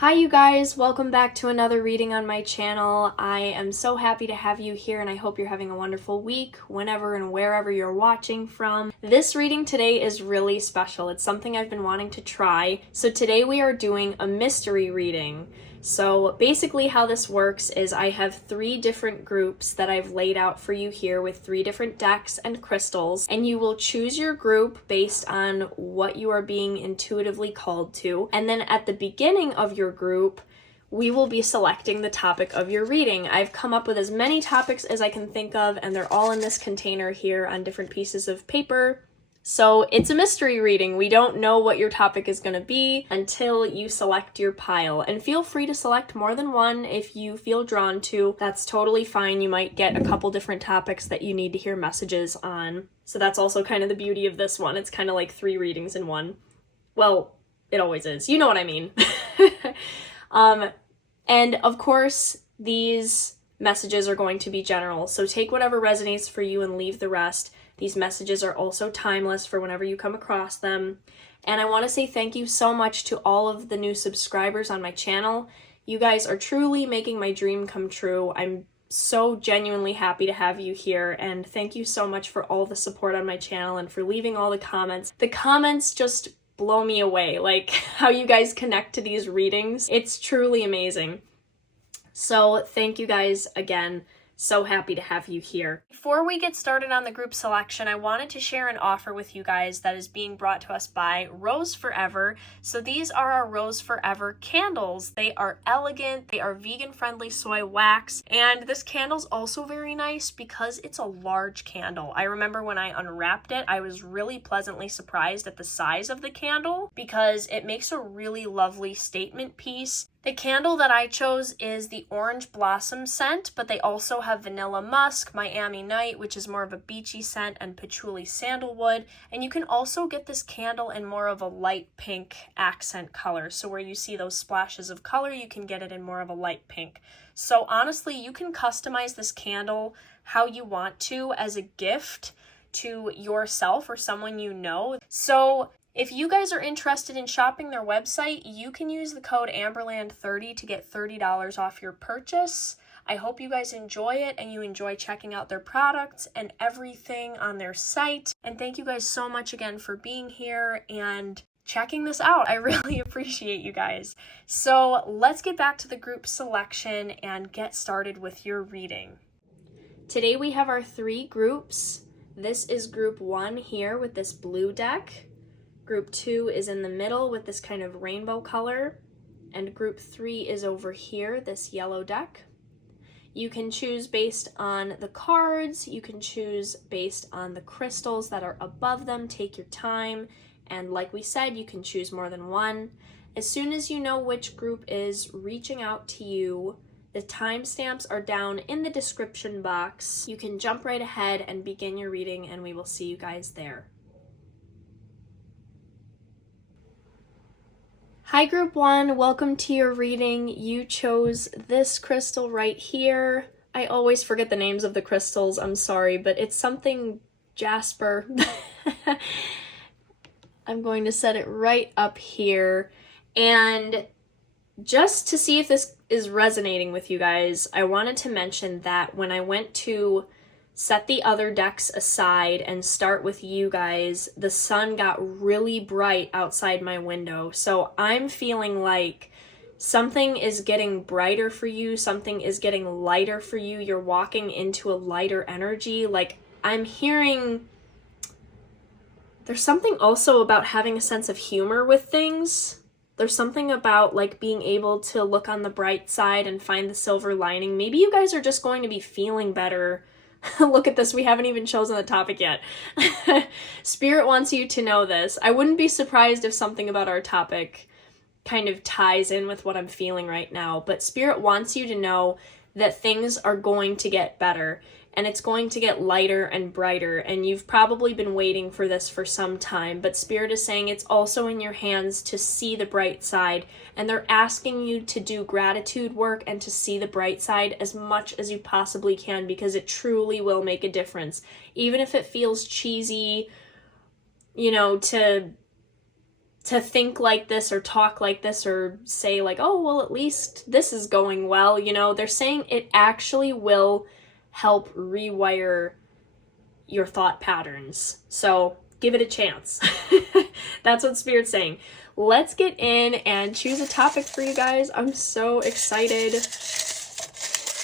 Hi you guys, welcome back to another reading on my channel. I am so happy to have you here and I hope you're having a wonderful week whenever and wherever you're watching from. This reading today is really special. It's something I've been wanting to try. So today we are doing a mystery reading. So basically how this works is I have 3 different groups that I've laid out for you here with 3 different decks and crystals, and you will choose your group based on what you are being intuitively called to. And then at the beginning of your group, we will be selecting the topic of your reading. I've come up with as many topics as I can think of, and they're all in this container here on different pieces of paper. So it's a mystery reading. We don't know what your topic is going to be until you select your pile. And feel free to select more than one if you feel drawn to. That's totally fine. You might get a couple different topics that you need to hear messages on. So that's also kind of the beauty of this one. It's kind of like 3 readings in one. Well, it always is. You know what I mean. And of course, these messages are going to be general. So take whatever resonates for you and leave the rest. These messages are also timeless for whenever you come across them. And I want to say thank you so much to all of the new subscribers on my channel. You guys are truly making my dream come true. I'm so genuinely happy to have you here, and thank you so much for all the support on my channel and for leaving all the comments. The comments just blow me away, like how you guys connect to these readings. It's truly amazing. So thank you guys again. So happy to have you here. Before we get started on the group selection, I wanted to share an offer with you guys that is being brought to us by Rose Forever. So these are our Rose Forever candles. They are elegant, they are vegan-friendly soy wax, and this candle's also very nice because it's a large candle. I remember when I unwrapped it, I was really pleasantly surprised at the size of the candle because it makes a really lovely statement piece. The candle that I chose is the Orange Blossom scent, but they also have Vanilla Musk, Miami Night, which is more of a beachy scent, and Patchouli Sandalwood. And you can also get this candle in more of a light pink accent color. So where you see those splashes of color, you can get it in more of a light pink. So honestly, you can customize this candle how you want to as a gift to yourself or someone you know. So if you guys are interested in shopping their website, you can use the code Amberland30 to get $30 off your purchase. I hope you guys enjoy it and you enjoy checking out their products and everything on their site. And thank you guys so much again for being here and checking this out. I really appreciate you guys. So let's get back to the group selection and get started with your reading. Today we have our 3 groups. This is group 1 here with this blue deck. Group 2 is in the middle with this kind of rainbow color, and group 3 is over here, this yellow deck. You can choose based on the cards, you can choose based on the crystals that are above them, take your time, and like we said, you can choose more than one. As soon as you know which group is reaching out to you, the timestamps are down in the description box. You can jump right ahead and begin your reading, and we will see you guys there. Hi group 1, welcome to your reading. You chose this crystal right here. I always forget the names of the crystals, I'm sorry, but it's something jasper. I'm going to set it right up here. And just to see if this is resonating with you guys, I wanted to mention that when I went to set the other decks aside and start with you guys, the sun got really bright outside my window. So I'm feeling like something is getting brighter for you, something is getting lighter for you. You're walking into a lighter energy. Like I'm hearing, there's something also about having a sense of humor with things. There's something about like being able to look on the bright side and find the silver lining. Maybe you guys are just going to be feeling better. Look at this, we haven't even chosen the topic yet. Spirit wants you to know this. I wouldn't be surprised if something about our topic kind of ties in with what I'm feeling right now, but Spirit wants you to know that things are going to get better and it's going to get lighter and brighter, and you've probably been waiting for this for some time, but Spirit is saying it's also in your hands to see the bright side, and they're asking you to do gratitude work and to see the bright side as much as you possibly can, because it truly will make a difference. Even if it feels cheesy, you know, to think like this or talk like this or say like, oh, well, at least this is going well. You know, they're saying it actually will help rewire your thought patterns. So give it a chance. That's what Spirit's saying. Let's get in and choose a topic for you guys. I'm so excited.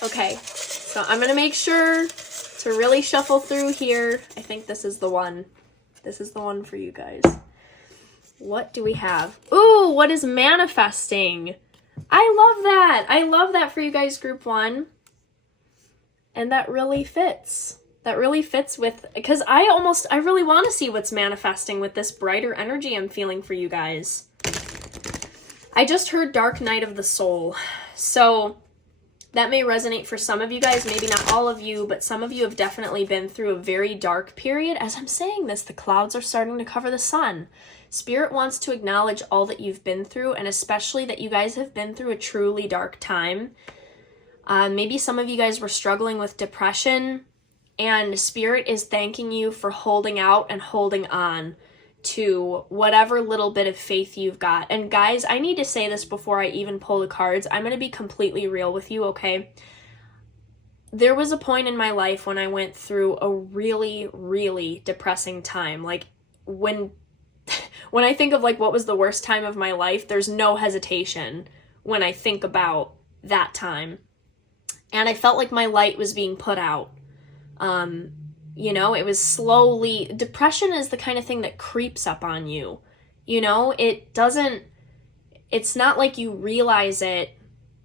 Okay, so I'm gonna make sure to really shuffle through here. I think this is the one. This is the one for you guys. What do we have? Ooh, what is manifesting? I love that. I love that for you guys, group 1. And that really fits. That really fits with, because I really want to see what's manifesting with this brighter energy I'm feeling for you guys. I just heard Dark Night of the Soul. So that may resonate for some of you guys, maybe not all of you, but some of you have definitely been through a very dark period. As I'm saying this, the clouds are starting to cover the sun. Spirit wants to acknowledge all that you've been through, and especially that you guys have been through a truly dark time. Maybe some of you guys were struggling with depression, and Spirit is thanking you for holding out and holding on to whatever little bit of faith you've got. And guys, I need to say this before I even pull the cards. I'm going to be completely real with you, okay? There was a point in my life when I went through a really, really depressing time. Like, when I think of like what was the worst time of my life, there's no hesitation when I think about that time. And I felt like my light was being put out. You know, it was slowly, depression is the kind of thing that creeps up on you. You know, it's not like you realize it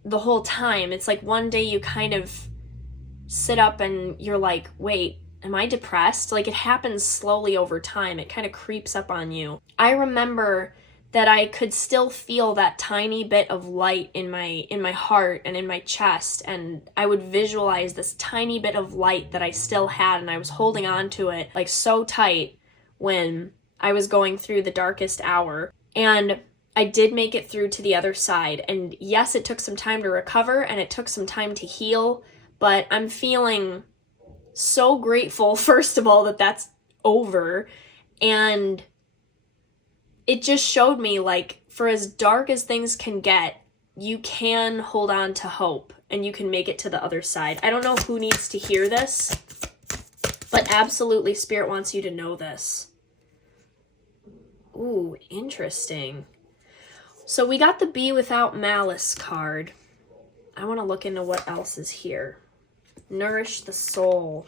the whole time. It's like one day you kind of sit up and you're like, wait, am I depressed? Like, it happens slowly over time. It kind of creeps up on you. I remember that I could still feel that tiny bit of light in my heart and in my chest, and I would visualize this tiny bit of light that I still had, and I was holding on to it like so tight when I was going through the darkest hour. And I did make it through to the other side, and yes, it took some time to recover and it took some time to heal, but I'm feeling so grateful, first of all, that that's over. And it just showed me, like, for as dark as things can get, you can hold on to hope and you can make it to the other side. I don't know who needs to hear this, but absolutely Spirit wants you to know this. Ooh, interesting. So we got the Be Without Malice card. I want to look into what else is here. Nourish the soul.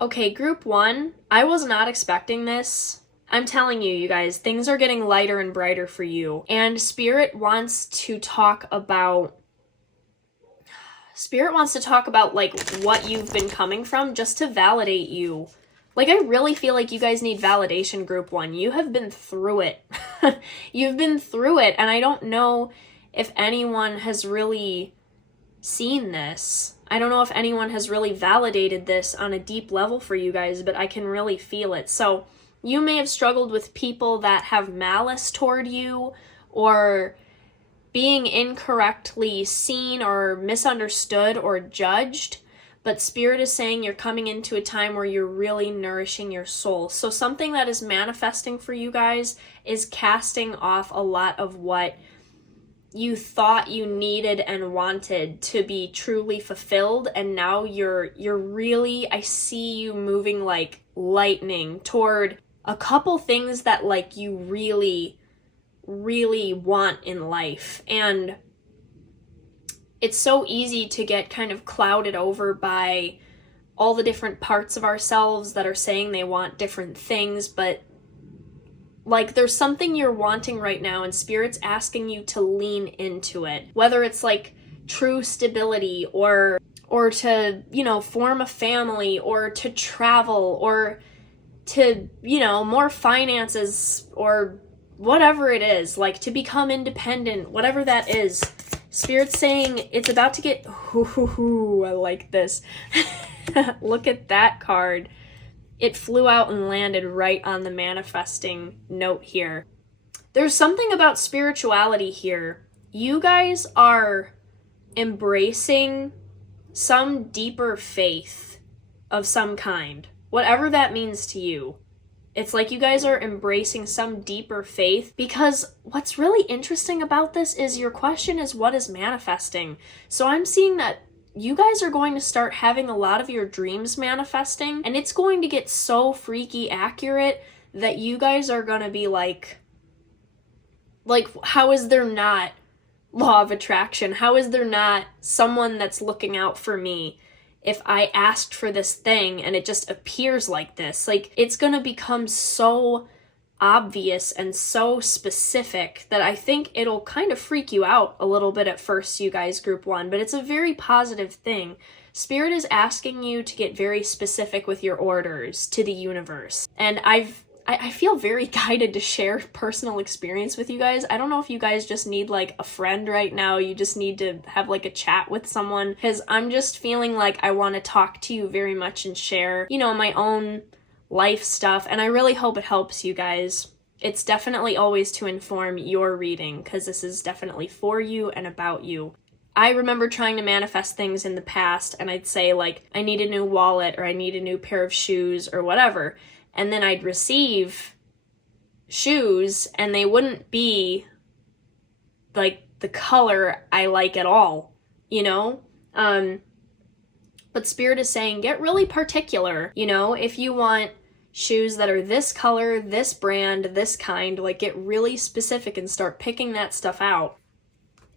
Okay, group 1, I was not expecting this. I'm telling you, you guys, things are getting lighter and brighter for you. And Spirit wants to talk about like what you've been coming from, just to validate you. Like, I really feel like you guys need validation, group 1. You have been through it. You've been through it, and I don't know if anyone has really seen this. I don't know if anyone has really validated this on a deep level for you guys, but I can really feel it. So you may have struggled with people that have malice toward you, or being incorrectly seen or misunderstood or judged, but Spirit is saying you're coming into a time where you're really nourishing your soul. So something that is manifesting for you guys is casting off a lot of what you thought you needed and wanted to be truly fulfilled, and now you're really, I see you moving like lightning toward a couple things that like you really, really want in life. And it's so easy to get kind of clouded over by all the different parts of ourselves that are saying they want different things, but like, there's something you're wanting right now, and Spirit's asking you to lean into it. Whether it's like true stability, or to, you know, form a family, or to travel, or to, you know, more finances, or whatever it is, like to become independent, whatever that is. Spirit's saying it's about to get, ooh, I like this. Look at that card. It flew out and landed right on the manifesting note here. There's something about spirituality here. You guys are embracing some deeper faith of some kind, whatever that means to you. It's like you guys are embracing some deeper faith, because what's really interesting about this is your question is, what is manifesting? So I'm seeing that you guys are going to start having a lot of your dreams manifesting, and it's going to get so freaky accurate that you guys are going to be like, how is there not law of attraction? How is there not someone that's looking out for me if I asked for this thing and it just appears like this? Like, it's going to become so obvious and so specific that I think it'll kind of freak you out a little bit at first, you guys, group one, but it's a very positive thing. Spirit is asking you to get very specific with your orders to the universe. And I feel very guided to share personal experience with you guys. I don't know if you guys just need like a friend right now. You just need to have like a chat with someone, because I'm just feeling like I want to talk to you very much and share, you know, my own life stuff. And I really hope it helps you guys. It's definitely always to inform your reading, because this is definitely for you and about you. I remember trying to manifest things in the past, and I'd say like, I need a new wallet, or I need a new pair of shoes, or whatever. And then I'd receive shoes and they wouldn't be like the color I like at all, you know? But Spirit is saying, get really particular, you know? If you want shoes that are this color, this brand, this kind, like, get really specific and start picking that stuff out.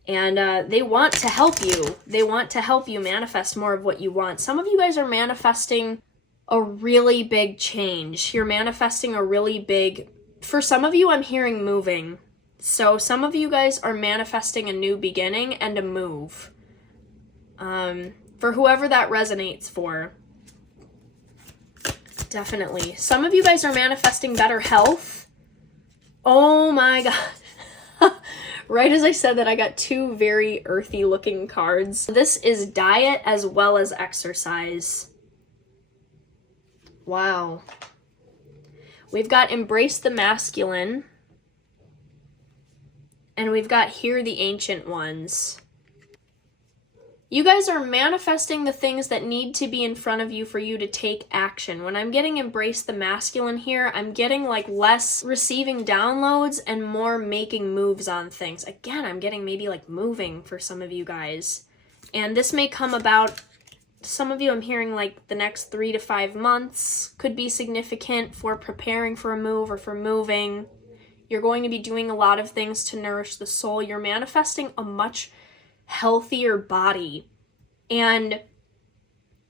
And they want to help you. They want to help you manifest more of what you want. Some of you guys are manifesting a really big change. You're manifesting a really big, for some of you, I'm hearing moving. So some of you guys are manifesting a new beginning and a move. For whoever that resonates for. Definitely. Some of you guys are manifesting better health. Oh my God. Right as I said that, I got two very earthy looking cards. This is diet as well as exercise. Wow. We've got embrace the masculine. And we've got hear the ancient ones. You guys are manifesting the things that need to be in front of you for you to take action. When I'm getting embrace the masculine here, I'm getting like less receiving downloads and more making moves on things. Again, I'm getting maybe like moving for some of you guys. And this may come about, some of you I'm hearing like the next 3 to 5 months could be significant for preparing for a move or for moving. You're going to be doing a lot of things to nourish the soul. You're manifesting a much healthier body. And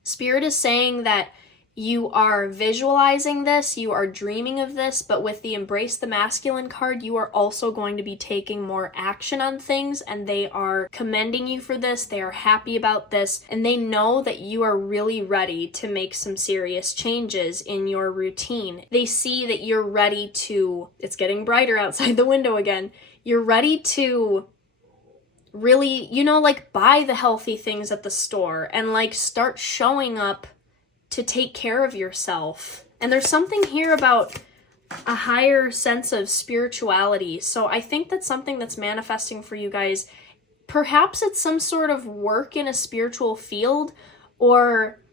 Spirit is saying that you are visualizing this, you are dreaming of this, but with the embrace the masculine card, you are also going to be taking more action on things, and they are commending you for this. They are happy about this, and they know that you are really ready to make some serious changes in your routine. They see that you're ready to, it's getting brighter outside the window again, you're ready to really, you know, like buy the healthy things at the store and like start showing up to take care of yourself. And there's something here about a higher sense of spirituality. So I think that's something that's manifesting for you guys. Perhaps it's some sort of work in a spiritual field, or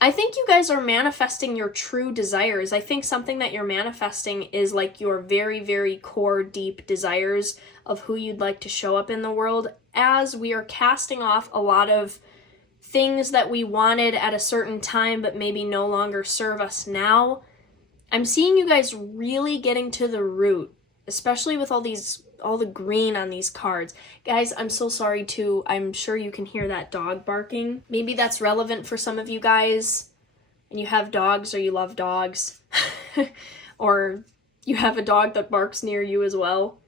I think you guys are manifesting your true desires. I think something that you're manifesting is like your very, very core, deep desires of who you'd like to show up in the world, as we are casting off a lot of things that we wanted at a certain time but maybe no longer serve us now. I'm seeing you guys really getting to the root, especially with all the green on these cards. Guys, I'm so sorry too. I'm sure you can hear that dog barking. Maybe that's relevant for some of you guys, and you have dogs or you love dogs. Or you have a dog that barks near you as well.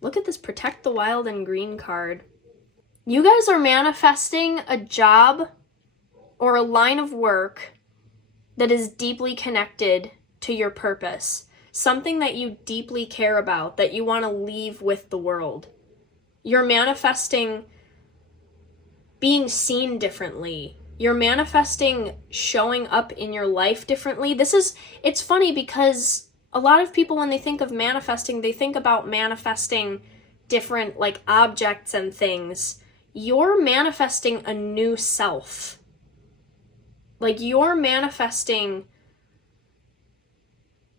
Look at this protect the wild and green card. You guys are manifesting a job or a line of work that is deeply connected to your purpose. Something that you deeply care about, that you want to leave with the world. You're manifesting being seen differently. You're manifesting showing up in your life differently. It's funny because a lot of people, when they think of manifesting, they think about manifesting different like objects and things. You're manifesting a new self. Like, you're manifesting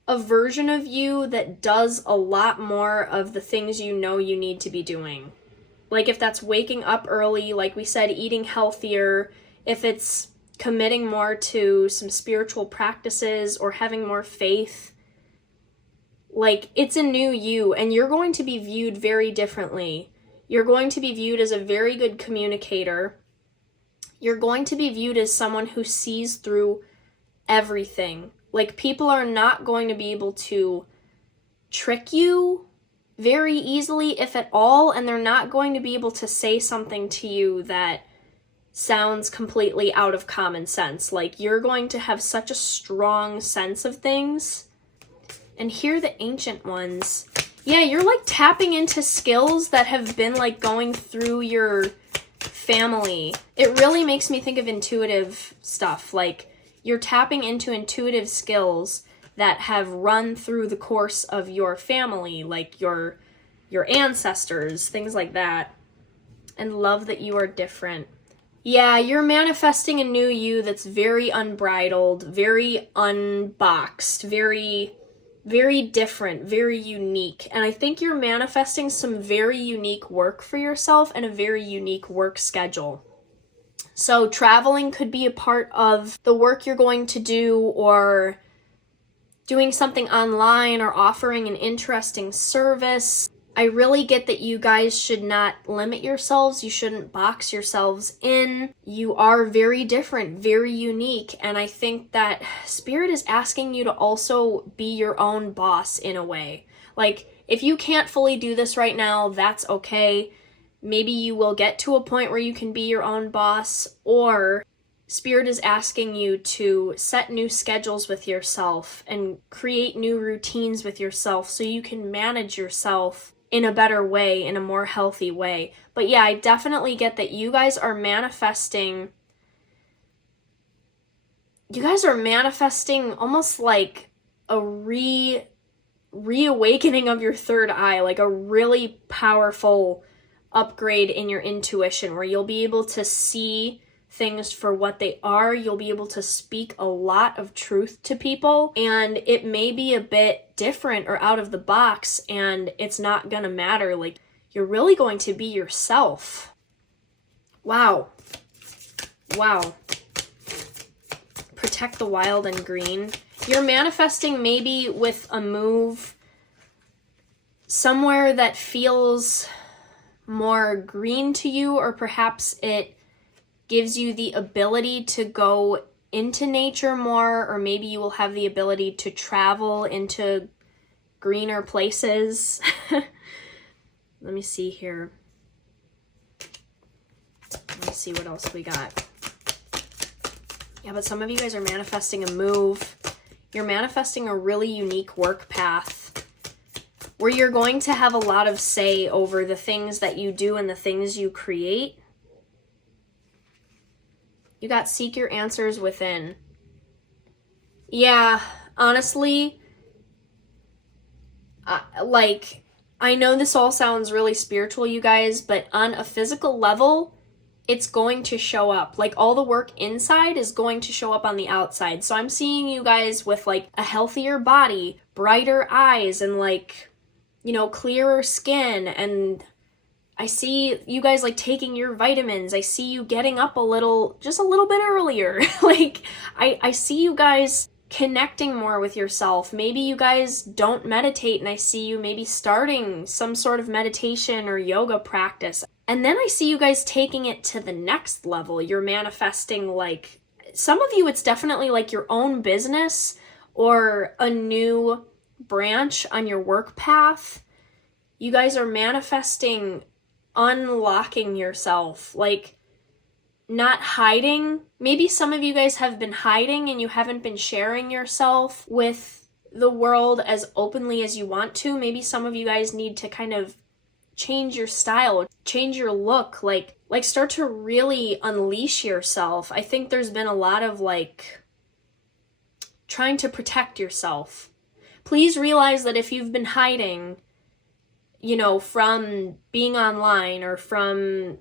a version of you that does a lot more of the things you know you need to be doing. Like if that's waking up early, like we said, eating healthier, if it's committing more to some spiritual practices or having more faith, like it's a new you, and you're going to be viewed very differently. You're going to be viewed as a very good communicator. You're going to be viewed as someone who sees through everything. Like people are not going to be able to trick you very easily, if at all, and they're not going to be able to say something to you that sounds completely out of common sense. Like you're going to have such a strong sense of things. And here the ancient ones. Yeah, you're like tapping into skills that have been like going through your family. It really makes me think of intuitive stuff. Like you're tapping into intuitive skills that have run through the course of your family, like your ancestors, things like that. And love that you are different. Yeah, you're manifesting a new you that's very unbridled, very unboxed, very different, very unique. And I think you're manifesting some very unique work for yourself and a very unique work schedule. So traveling could be a part of the work you're going to do, or doing something online, or offering an interesting service. I really get that you guys should not limit yourselves. You shouldn't box yourselves in. You are very different, very unique. And I think that Spirit is asking you to also be your own boss in a way. Like, if you can't fully do this right now, that's okay. Maybe you will get to a point where you can be your own boss, or Spirit is asking you to set new schedules with yourself and create new routines with yourself so you can manage yourself in a better way, in a more healthy way. But yeah, I definitely get that you guys are manifesting almost like a reawakening of your third eye, like a really powerful upgrade in your intuition, where you'll be able to see things for what they are. You'll be able to speak a lot of truth to people, and it may be a bit different or out of the box, and it's not gonna matter. Like, you're really going to be yourself. Wow. Protect the wild and green. You're manifesting maybe with a move somewhere that feels more green to you, or perhaps it gives you the ability to go into nature more, or maybe you will have the ability to travel into greener places. Let me see here. Let me see what else we got. Yeah, but some of you guys are manifesting a move. You're manifesting a really unique work path where you're going to have a lot of say over the things that you do and the things you create. You got seek your answers within. Yeah, honestly, I know this all sounds really spiritual, you guys, but on a physical level, it's going to show up. Like, all the work inside is going to show up on the outside. So I'm seeing you guys with, like, a healthier body, brighter eyes, and, like, you know, clearer skin, and I see you guys like taking your vitamins. I see you getting up just a little bit earlier. Like, I see you guys connecting more with yourself. Maybe you guys don't meditate, and I see you maybe starting some sort of meditation or yoga practice. And then I see you guys taking it to the next level. You're manifesting, like, some of you, it's definitely like your own business or a new branch on your work path. You guys are manifesting unlocking yourself, like not hiding. Maybe some of you guys have been hiding and you haven't been sharing yourself with the world as openly as you want to. Maybe some of you guys need to kind of change your style, change your look, like start to really unleash yourself. I think there's been a lot of like trying to protect yourself. Please realize that if you've been hiding, you know, from being online or from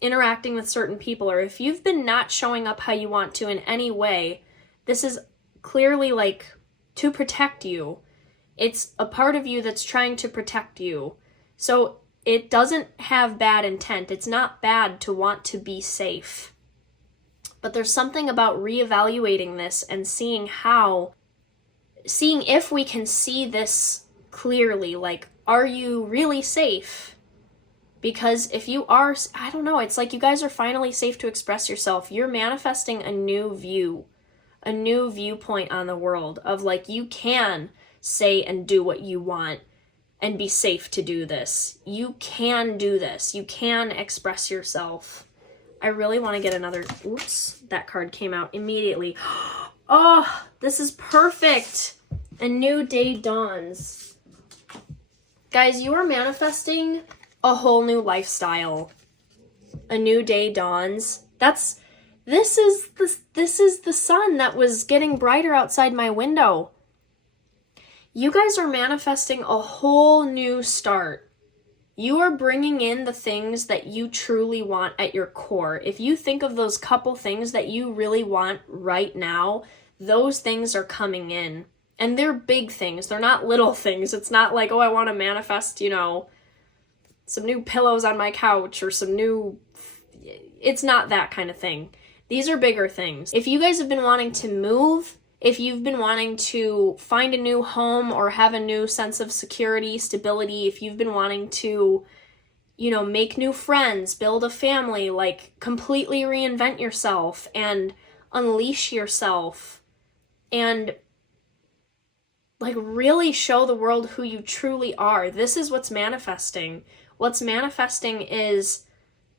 interacting with certain people, or if you've been not showing up how you want to in any way, this is clearly like to protect you. It's a part of you that's trying to protect you. So it doesn't have bad intent. It's not bad to want to be safe. But there's something about reevaluating this and seeing if we can see this clearly. Like, are you really safe? Because if you are, I don't know, it's like you guys are finally safe to express yourself. You're manifesting a new viewpoint on the world of like, you can say and do what you want and be safe to do this. You can do this. You can express yourself. I really want to get another, oops, that card came out immediately. Oh, this is perfect. A new day dawns. Guys, you are manifesting a whole new lifestyle. A new day dawns. This is the sun that was getting brighter outside my window. You guys are manifesting a whole new start. You are bringing in the things that you truly want at your core. If you think of those couple things that you really want right now, those things are coming in. And they're big things. They're not little things. It's not like, oh, I want to manifest, some new pillows on my couch or it's not that kind of thing. These are bigger things. If you guys have been wanting to move, if you've been wanting to find a new home or have a new sense of security, stability, if you've been wanting to, make new friends, build a family, like completely reinvent yourself and unleash yourself and like really show the world who you truly are. This is what's manifesting. What's manifesting is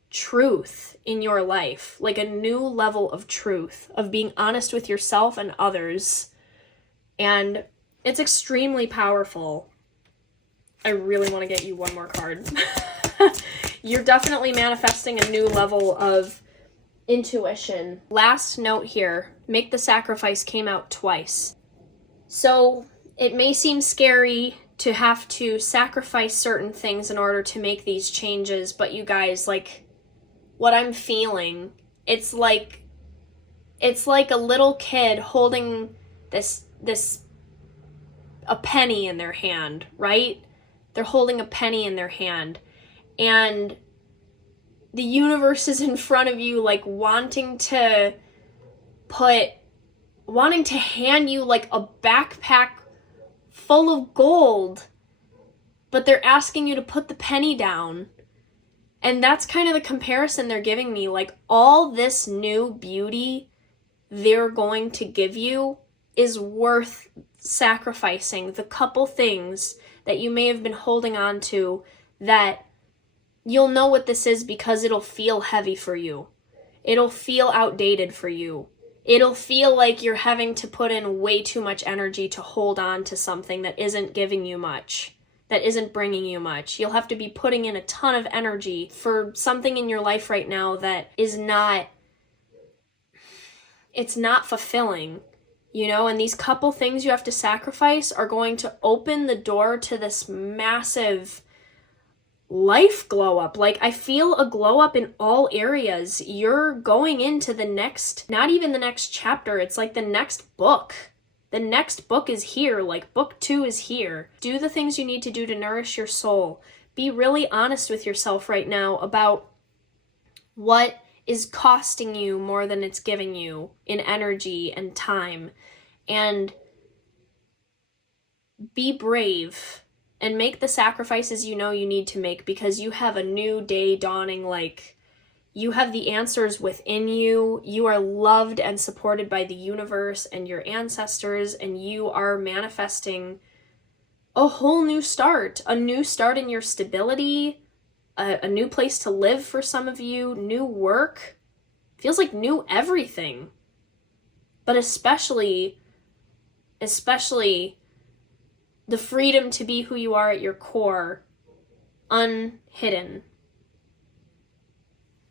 truth in your life, like a new level of truth, of being honest with yourself and others. And it's extremely powerful. I really want to get you one more card. You're definitely manifesting a new level of intuition. Last note here, make the sacrifice came out twice. So it may seem scary to have to sacrifice certain things in order to make these changes, but you guys, like, what I'm feeling, it's like a little kid holding a penny in their hand, right? They're holding a penny in their hand, and the universe is in front of you, like wanting to hand you like a backpack full of gold, but they're asking you to put the penny down. And that's kind of the comparison they're giving me. Like, all this new beauty they're going to give you is worth sacrificing the couple things that you may have been holding on to, that you'll know what this is because it'll feel heavy for you. It'll feel outdated for you. It'll feel like you're having to put in way too much energy to hold on to something that isn't giving you much, that isn't bringing you much. You'll have to be putting in a ton of energy for something in your life right now that is not, it's not fulfilling, and these couple things you have to sacrifice are going to open the door to this massive life glow up. Like, I feel a glow up in all areas. You're going into the next, not even the next chapter, it's like the next book. The next book is here, like book 2 is here. Do the things you need to do to nourish your soul. Be really honest with yourself right now about what is costing you more than it's giving you in energy and time. And be brave and make the sacrifices you need to make, because you have a new day dawning. Like, you have the answers within you. You are loved and supported by the universe and your ancestors, and you are manifesting a whole new start in your stability, a new place to live for some of you, new work. Feels like new everything. But especially the freedom to be who you are at your core, unhidden.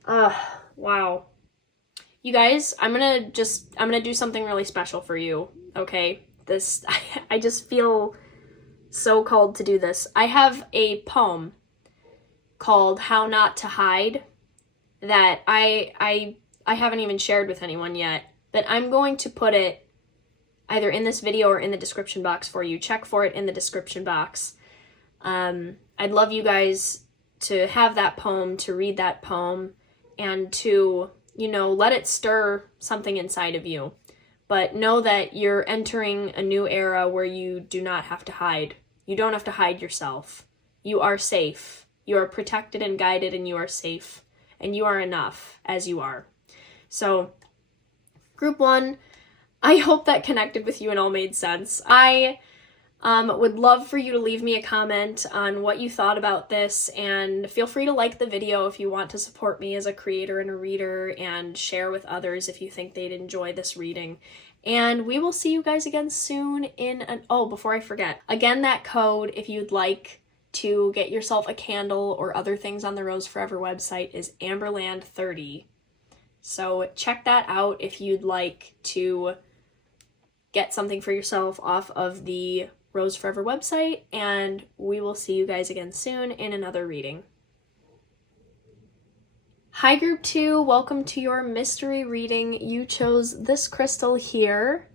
Wow. You guys, I'm gonna do something really special for you, okay? I just feel so called to do this. I have a poem called How Not to Hide that I haven't even shared with anyone yet, but I'm going to put it either in this video or in the description box for you. Check for it in the description box. I'd love you guys to have that poem, to read that poem, and to, you know, let it stir something inside of you. But know that you're entering a new era where you do not have to hide. You don't have to hide yourself. You are safe. You are protected and guided, and you are safe. And you are enough as you are. So, group 1, I hope that connected with you and all made sense. I would love for you to leave me a comment on what you thought about this, and feel free to like the video if you want to support me as a creator and a reader, and share with others if you think they'd enjoy this reading. And we will see you guys again soon oh, before I forget, again, that code, if you'd like to get yourself a candle or other things on the Rose Forever website, is Amberland30. So check that out if you'd like to get something for yourself off of the Rose Forever website, and we will see you guys again soon in another reading. Hi group 2, welcome to your mystery reading. You chose this crystal here.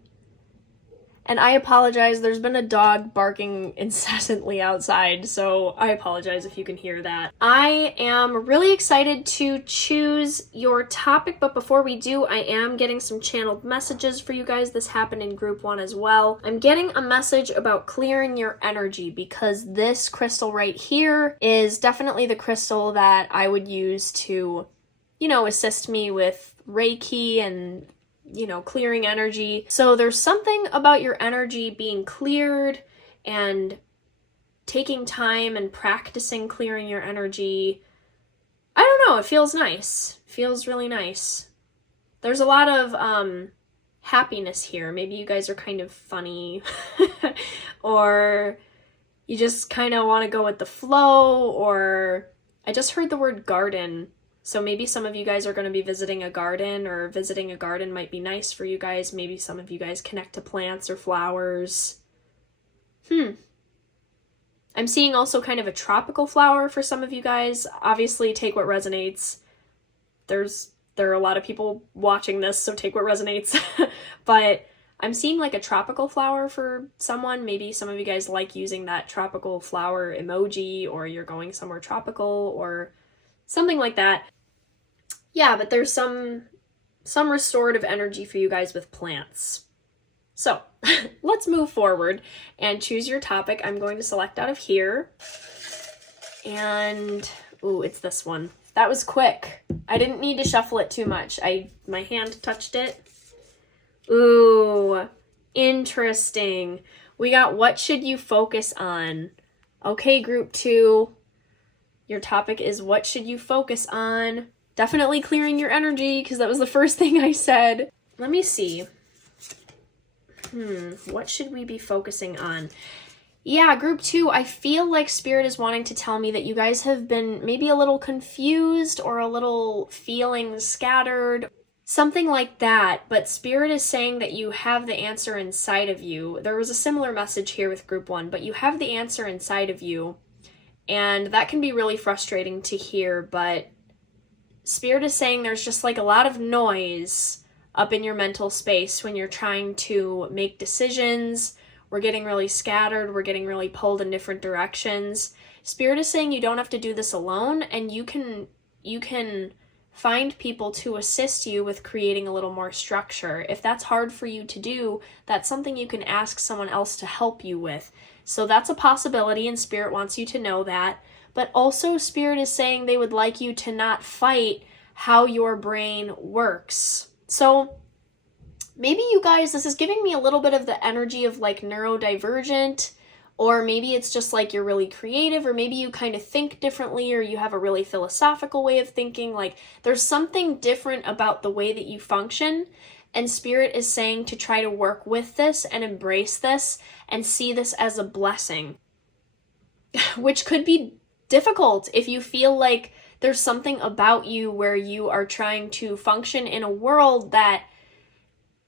And I apologize, there's been a dog barking incessantly outside, so I apologize if you can hear that. I am really excited to choose your topic, but before we do, I am getting some channeled messages for you guys. This happened in group 1 as well. I'm getting a message about clearing your energy, because this crystal right here is definitely the crystal that I would use to, you know, assist me with Reiki and, you know, clearing energy. So there's something about your energy being cleared and taking time and practicing clearing your energy. I don't know, it feels nice. It feels really nice. There's a lot of happiness here. Maybe you guys are kind of funny or you just kind of want to go with the flow, or I just heard the word garden. So maybe some of you guys are going to be visiting a garden, or visiting a garden might be nice for you guys. Maybe some of you guys connect to plants or flowers. I'm seeing also kind of a tropical flower for some of you guys. Obviously, take what resonates. There are a lot of people watching this, so take what resonates. But I'm seeing like a tropical flower for someone. Maybe some of you guys like using that tropical flower emoji, or you're going somewhere tropical, or something like that. Yeah, but there's some restorative energy for you guys with plants. So let's move forward and choose your topic. I'm going to select out of here. And, ooh, it's this one. That was quick. I didn't need to shuffle it too much. My hand touched it. Ooh, interesting. We got what should you focus on? Okay, group 2. Your topic is what should you focus on? Definitely clearing your energy, because that was the first thing I said. Let me see. What should we be focusing on? Yeah, group 2, I feel like Spirit is wanting to tell me that you guys have been maybe a little confused or a little feeling scattered, something like that. But Spirit is saying that you have the answer inside of you. There was a similar message here with group 1, but you have the answer inside of you. And that can be really frustrating to hear, but Spirit is saying there's just like a lot of noise up in your mental space when you're trying to make decisions. We're getting really scattered. We're getting really pulled in different directions. Spirit is saying you don't have to do this alone, and you can find people to assist you with creating a little more structure. If that's hard for you to do, that's something you can ask someone else to help you with. So that's a possibility, and Spirit wants you to know that. But also Spirit is saying they would like you to not fight how your brain works. So maybe you guys, this is giving me a little bit of the energy of like neurodivergent, or maybe it's just like you're really creative, or maybe you kind of think differently, or you have a really philosophical way of thinking. Like there's something different about the way that you function. And Spirit is saying to try to work with this and embrace this and see this as a blessing, which could be difficult if you feel like there's something about you where you are trying to function in a world that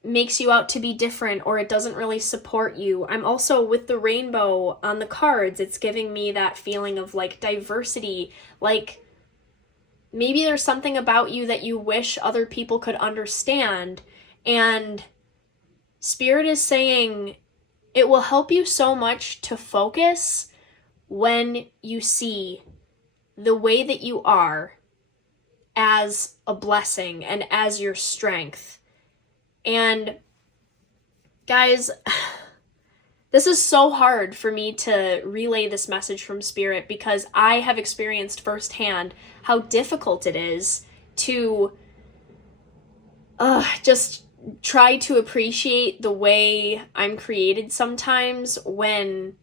makes you out to be different, or it doesn't really support you. I'm also with the rainbow on the cards. It's giving me that feeling of like diversity, like maybe there's something about you that you wish other people could understand, and Spirit is saying it will help you so much to focus when you see the way that you are as a blessing and as your strength. And guys, this is so hard for me to relay this message from Spirit because I have experienced firsthand how difficult it is to just try to appreciate the way I'm created sometimes when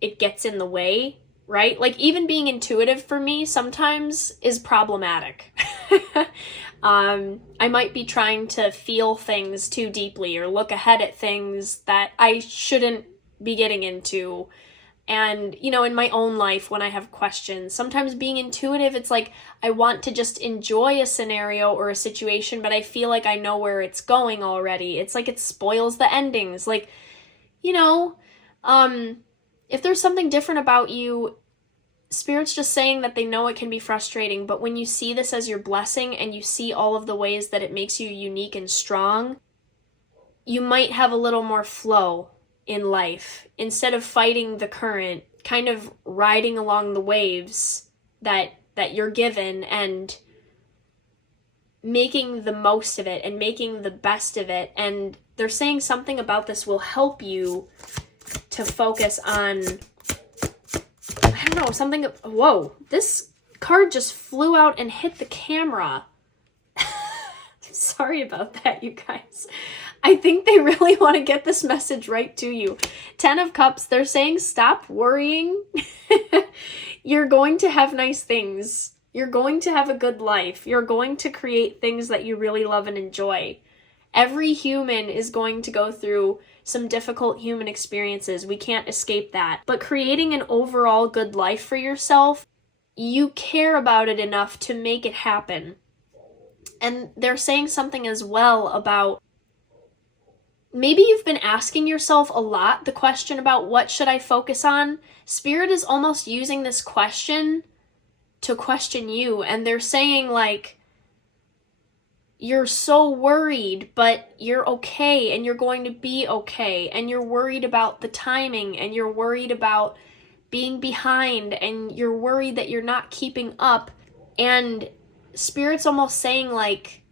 it gets in the way, right? Like even being intuitive for me sometimes is problematic. I might be trying to feel things too deeply or look ahead at things that I shouldn't be getting into. And, you know, in my own life, when I have questions, sometimes being intuitive, it's like I want to just enjoy a scenario or a situation, but I feel like I know where it's going already. It's like it spoils the endings. Like, you know, if there's something different about you, Spirit's just saying that they know it can be frustrating, but when you see this as your blessing and you see all of the ways that it makes you unique and strong, you might have a little more flow in life instead of fighting the current, kind of riding along the waves that you're given and making the most of it and making the best of it. And they're saying something about this will help you to focus on, I don't know, something. Whoa, this card just flew out and hit the camera. Sorry about that, you guys. I think they really want to get this message right to you. 10 of Cups, they're saying stop worrying. You're going to have nice things. You're going to have a good life. You're going to create things that you really love and enjoy. Every human is going to go through some difficult human experiences. We can't escape that. But creating an overall good life for yourself, you care about it enough to make it happen. And they're saying something as well about maybe you've been asking yourself a lot the question about what should I focus on. Spirit is almost using this question to question you. And they're saying like, you're so worried, but you're okay and you're going to be okay. And you're worried about the timing and you're worried about being behind and you're worried that you're not keeping up. And Spirit's almost saying like,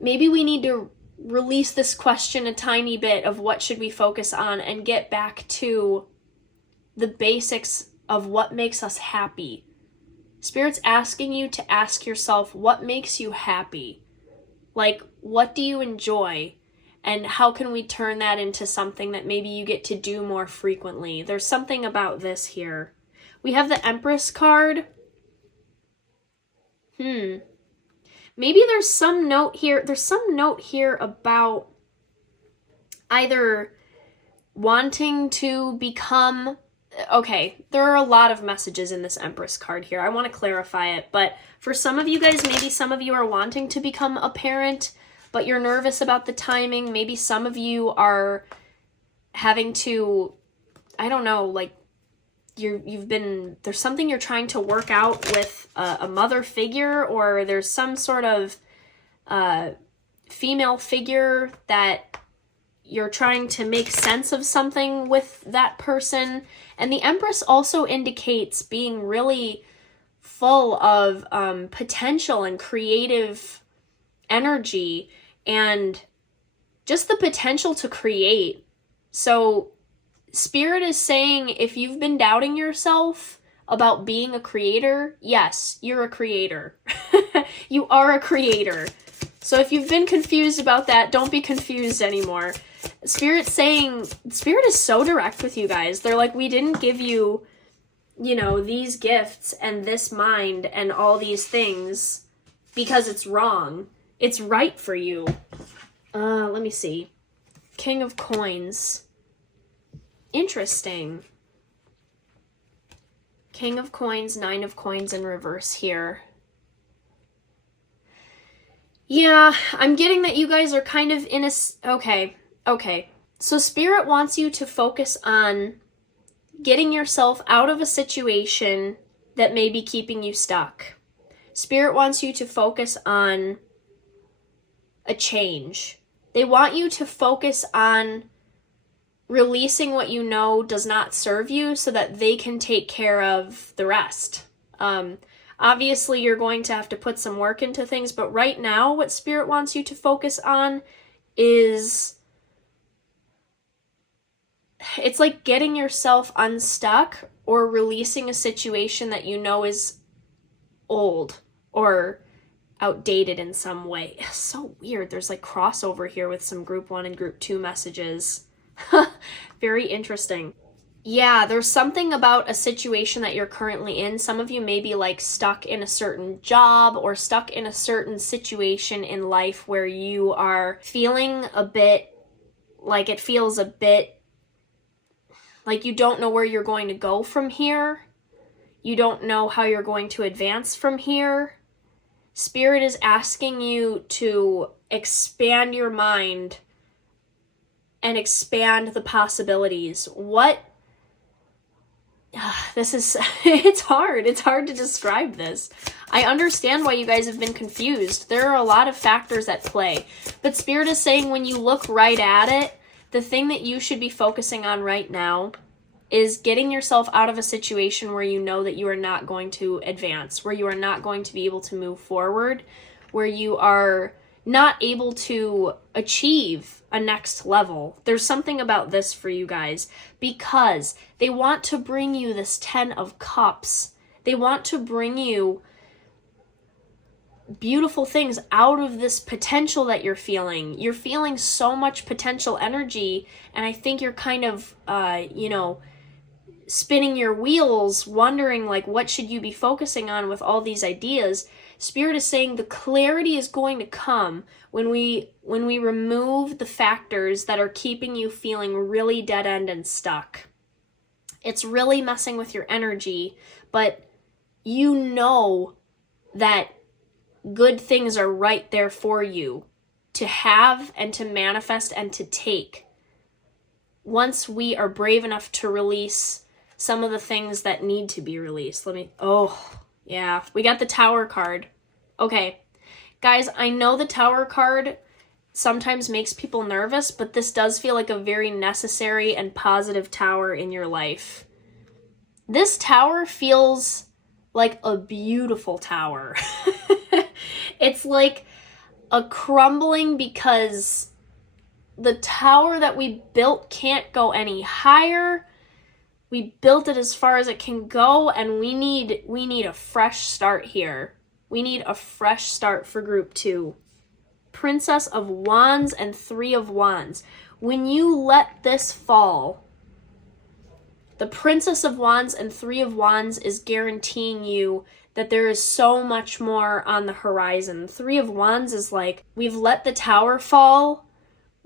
maybe we need to release this question a tiny bit of what should we focus on and get back to the basics of what makes us happy. Spirit's asking you to ask yourself what makes you happy. Like, what do you enjoy? And how can we turn that into something that maybe you get to do more frequently? There's something about this here. We have the Empress card. Maybe there's some note here. There's some note here about either wanting to become... Okay, there are a lot of messages in this Empress card here. I want to clarify it, but for some of you guys, maybe some of you are wanting to become a parent, but you're nervous about the timing. Maybe some of you are having to, I don't know, like there's something you're trying to work out with a mother figure, or there's some sort of female figure that you're trying to make sense of something with that person. And the Empress also indicates being really full of potential and creative energy and just the potential to create. So Spirit is saying if you've been doubting yourself about being a creator, yes, you're a creator. You are a creator. So if you've been confused about that, don't be confused anymore. Spirit is so direct with you guys. They're like, we didn't give you, these gifts and this mind and all these things because it's wrong. It's right for you. Let me see. King of Coins. Interesting. King of Coins, Nine of Coins in reverse here. Yeah, I'm getting that you guys are kind of in a... Okay. So Spirit wants you to focus on getting yourself out of a situation that may be keeping you stuck. Spirit wants you to focus on a change. They want you to focus on releasing what you know does not serve you so that they can take care of the rest. Obviously, you're going to have to put some work into things, but right now, what Spirit wants you to focus on is, it's like getting yourself unstuck or releasing a situation that you know is old or outdated in some way. It's so weird. There's like crossover here with some group 1 and group 2 messages. Very interesting. Yeah, there's something about a situation that you're currently in. Some of you may be like stuck in a certain job or stuck in a certain situation in life where you are feeling a bit like, it feels a bit like you don't know where you're going to go from here. You don't know how you're going to advance from here. Spirit is asking you to expand your mind and expand the possibilities. This is, it's hard. It's hard to describe this. I understand why you guys have been confused. There are a lot of factors at play. But Spirit is saying when you look right at it, the thing that you should be focusing on right now is getting yourself out of a situation where you know that you are not going to advance, where you are not going to be able to move forward, where you are not able to achieve a next level. There's something about this for you guys, because they want to bring you this 10 of Cups. They want to bring you beautiful things out of this potential that you're feeling. You're feeling so much potential energy, and I think you're kind of, spinning your wheels, wondering like, what should you be focusing on with all these ideas? Spirit is saying the clarity is going to come when we remove the factors that are keeping you feeling really dead end and stuck. It's really messing with your energy, but you know that good things are right there for you to have and to manifest and to take. Once we are brave enough to release some of the things that need to be released. Yeah, we got the Tower card. Okay, guys, I know the Tower card sometimes makes people nervous, but this does feel like a very necessary and positive tower in your life. This tower feels like a beautiful tower. It's like a crumbling because the tower that we built can't go any higher. We built it as far as it can go, and we need a fresh start here. We need a fresh start for group 2. Princess of Wands and 3 of Wands. When you let this fall, the Princess of Wands and 3 of Wands is guaranteeing you that there is so much more on the horizon. 3 of Wands is like, we've let the tower fall.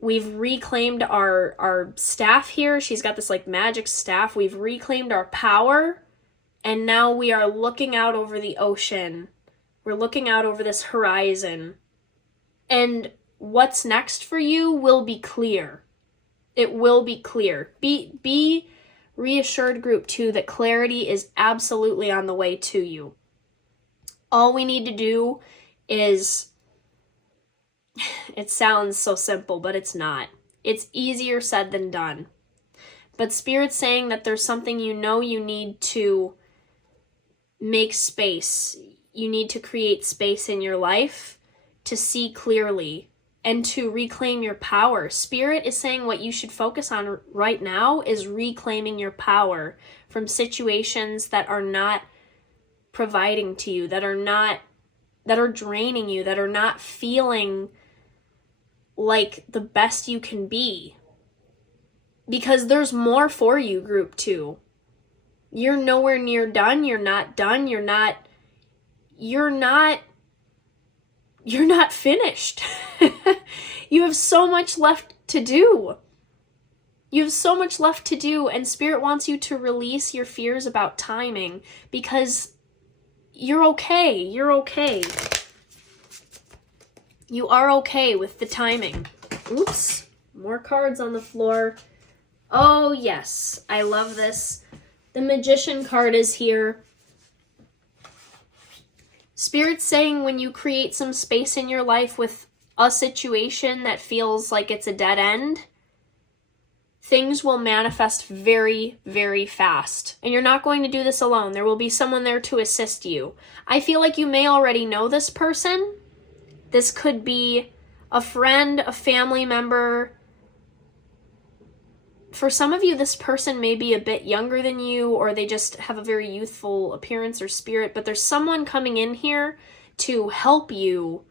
We've reclaimed our staff here. She's got this like magic staff. We've reclaimed our power. And now we are looking out over the ocean. We're looking out over this horizon. And what's next for you will be clear. It will be clear. Be reassured, group 2, that clarity is absolutely on the way to you. All we need to do is, it sounds so simple, but it's not. It's easier said than done. But Spirit's saying that there's something you need to make space. You need to create space in your life to see clearly and to reclaim your power. Spirit is saying what you should focus on right now is reclaiming your power from situations that are not providing to you, that are draining you, that are not feeling like the best you can be. Because there's more for you, group 2. You're nowhere near done. You're not done. You're not finished. You have so much left to do. You have so much left to do, and Spirit wants you to release your fears about timing, because you're okay. You're okay. You are okay with the timing. Oops, more cards on the floor. Oh yes, I love this. The Magician card is here. Spirit's saying when you create some space in your life with a situation that feels like it's a dead end, things will manifest very, very fast. And you're not going to do this alone. There will be someone there to assist you. I feel like you may already know this person. This could be a friend, a family member. For some of you, this person may be a bit younger than you, or they just have a very youthful appearance or spirit, but there's someone coming in here to help you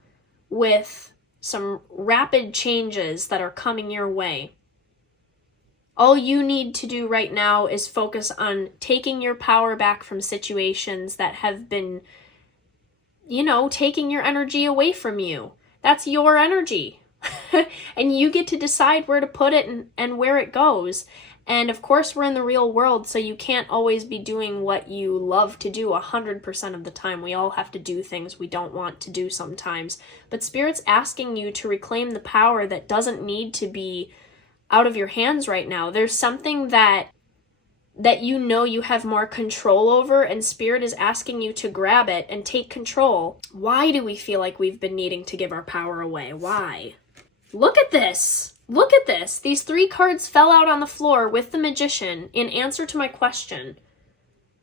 with some rapid changes that are coming your way. All you need to do right now is focus on taking your power back from situations that have been, taking your energy away from you. That's your energy. And you get to decide where to put it and where it goes. And of course, we're in the real world, so you can't always be doing what you love to do 100% of the time. We all have to do things we don't want to do sometimes. But Spirit's asking you to reclaim the power that doesn't need to be out of your hands right now. There's something that you have more control over, and Spirit is asking you to grab it and take control. Why do we feel like we've been needing to give our power away? Why? Look at this. Look at this. These 3 cards fell out on the floor with the Magician in answer to my question.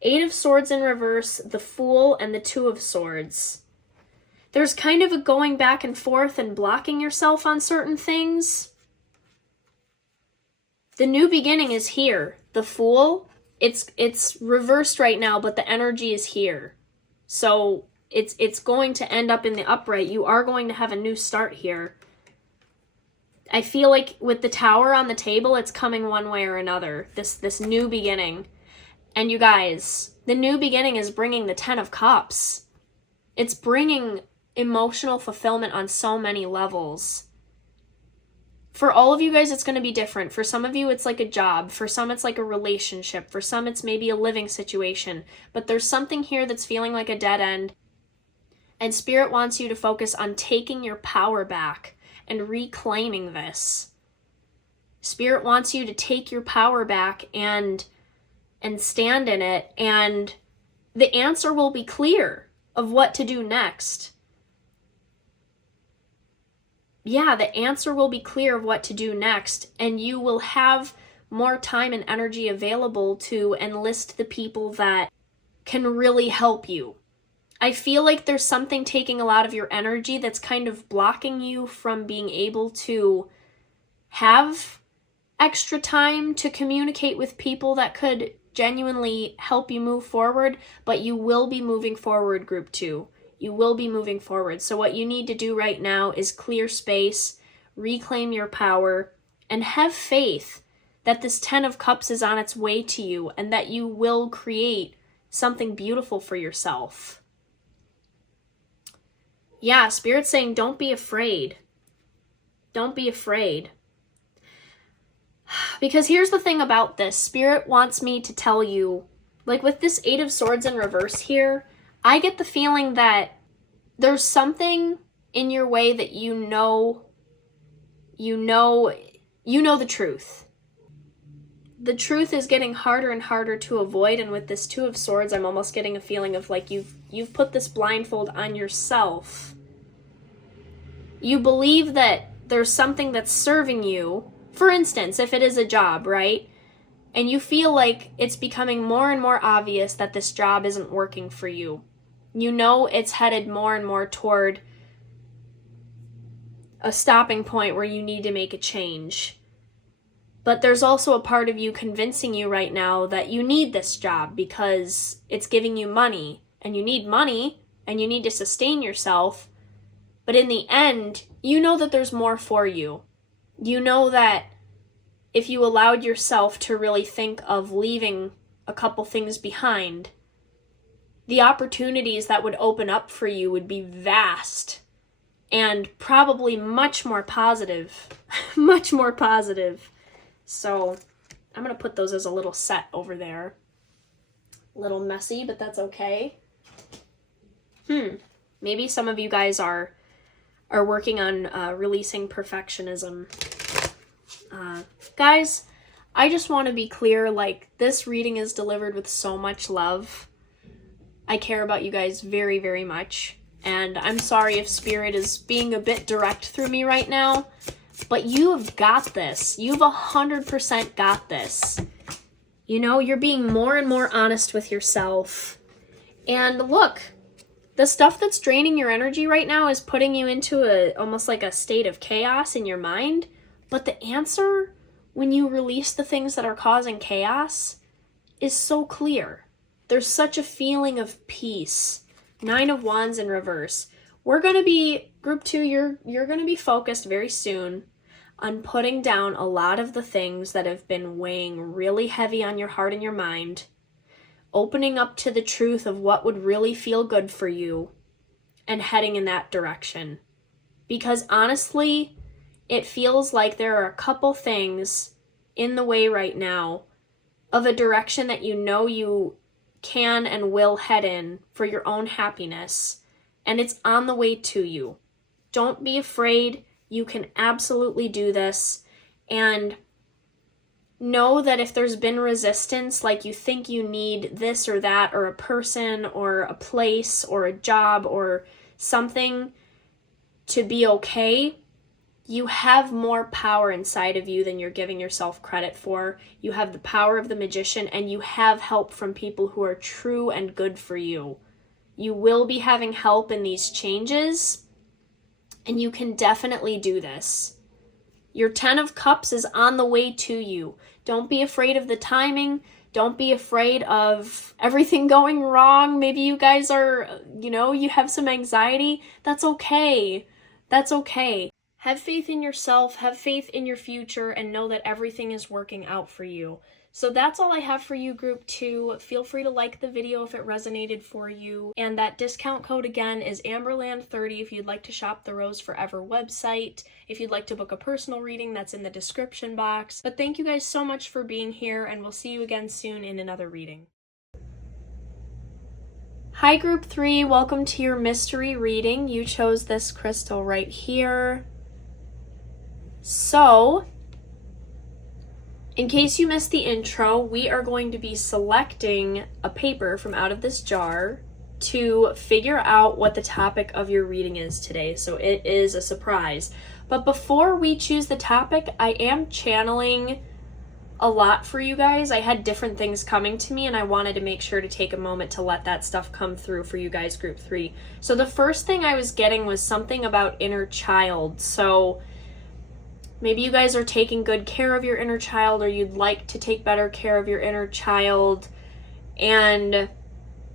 8 of Swords in reverse, the Fool, and the 2 of Swords. There's kind of a going back and forth and blocking yourself on certain things. The new beginning is here. The Fool, it's reversed right now, but the energy is here. So it's going to end up in the upright. You are going to have a new start here. I feel like with the Tower on the table, it's coming one way or another. This new beginning. And you guys, the new beginning is bringing the 10 of Cups. It's bringing emotional fulfillment on so many levels. For all of you guys, it's going to be different. For some of you, it's like a job. For some, it's like a relationship. For some, it's maybe a living situation. But there's something here that's feeling like a dead end. And Spirit wants you to focus on taking your power back and reclaiming this. Spirit wants you to take your power back and stand in it, and the answer will be clear of what to do next. Yeah, the answer will be clear of what to do next, and you will have more time and energy available to enlist the people that can really help you. I feel like there's something taking a lot of your energy that's kind of blocking you from being able to have extra time to communicate with people that could genuinely help you move forward, but you will be moving forward, Group 2. You will be moving forward. So what you need to do right now is clear space, reclaim your power, and have faith that this 10 of Cups is on its way to you and that you will create something beautiful for yourself. Yeah, Spirit's saying don't be afraid. Don't be afraid. Because here's the thing about this. Spirit wants me to tell you, like with this 8 of Swords in reverse here, I get the feeling that there's something in your way that you know the truth. The truth is getting harder and harder to avoid, and with this 2 of Swords, I'm almost getting a feeling of like you've put this blindfold on yourself. You believe that there's something that's serving you. For instance, if it is a job, right? And you feel like it's becoming more and more obvious that this job isn't working for you. You know it's headed more and more toward a stopping point where you need to make a change. But there's also a part of you convincing you right now that you need this job because it's giving you money, and you need money, and you need to sustain yourself. But in the end, you know that there's more for you. You know that if you allowed yourself to really think of leaving a couple things behind, the opportunities that would open up for you would be vast and probably much more positive. Much more positive. So I'm going to put those as a little set over there. A little messy, but that's okay. Maybe some of you guys are working on releasing perfectionism. Guys, I just want to be clear, like, this reading is delivered with so much love. I care about you guys very, very much. And I'm sorry if Spirit is being a bit direct through me right now, but you have got this. You've 100% got this. You know, you're being more and more honest with yourself. And look, the stuff that's draining your energy right now is putting you into almost like a state of chaos in your mind. But the answer, when you release the things that are causing chaos, is so clear. There's such a feeling of peace. 9 of Wands in reverse. We're going to be, group 2, you're going to be focused very soon on putting down a lot of the things that have been weighing really heavy on your heart and your mind, opening up to the truth of what would really feel good for you, and heading in that direction. Because honestly, it feels like there are a couple things in the way right now of a direction that you know you can and will head in for your own happiness, and it's on the way to you. Don't be afraid. You can absolutely do this, and know that if there's been resistance, like you think you need this or that, or a person or a place or a job or something to be okay, you have more power inside of you than you're giving yourself credit for. You have the power of the Magician, and you have help from people who are true and good for you. You will be having help in these changes, and you can definitely do this. Your 10 of Cups is on the way to you. Don't be afraid of the timing. Don't be afraid of everything going wrong. Maybe you guys are, you have some anxiety. That's okay. That's okay. Have faith in yourself, have faith in your future, and know that everything is working out for you. So that's all I have for you, Group 2. Feel free to like the video if it resonated for you. And that discount code again is Amberland30 if you'd like to shop the Rose Forever website. If you'd like to book a personal reading, that's in the description box. But thank you guys so much for being here, and we'll see you again soon in another reading. Hi, Group 3. Welcome to your mystery reading. You chose this crystal right here. So, in case you missed the intro, we are going to be selecting a paper from out of this jar to figure out what the topic of your reading is today. So it is a surprise. But before we choose the topic, I am channeling a lot for you guys. I had different things coming to me, and I wanted to make sure to take a moment to let that stuff come through for you guys, Group 3. So the first thing I was getting was something about inner child. So maybe you guys are taking good care of your inner child, or you'd like to take better care of your inner child. And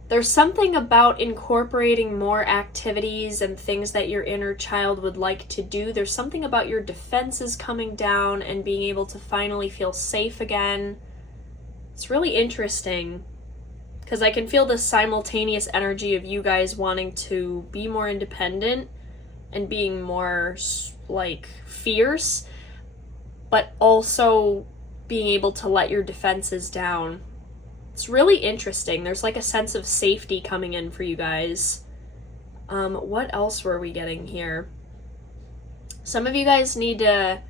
there's something about incorporating more activities and things that your inner child would like to do. There's something about your defenses coming down and being able to finally feel safe again. It's really interesting because I can feel this simultaneous energy of you guys wanting to be more independent and being more like fierce, but also being able to let your defenses down. It's really interesting. There's like a sense of safety coming in for you guys. What else were we getting here? Some of you guys need to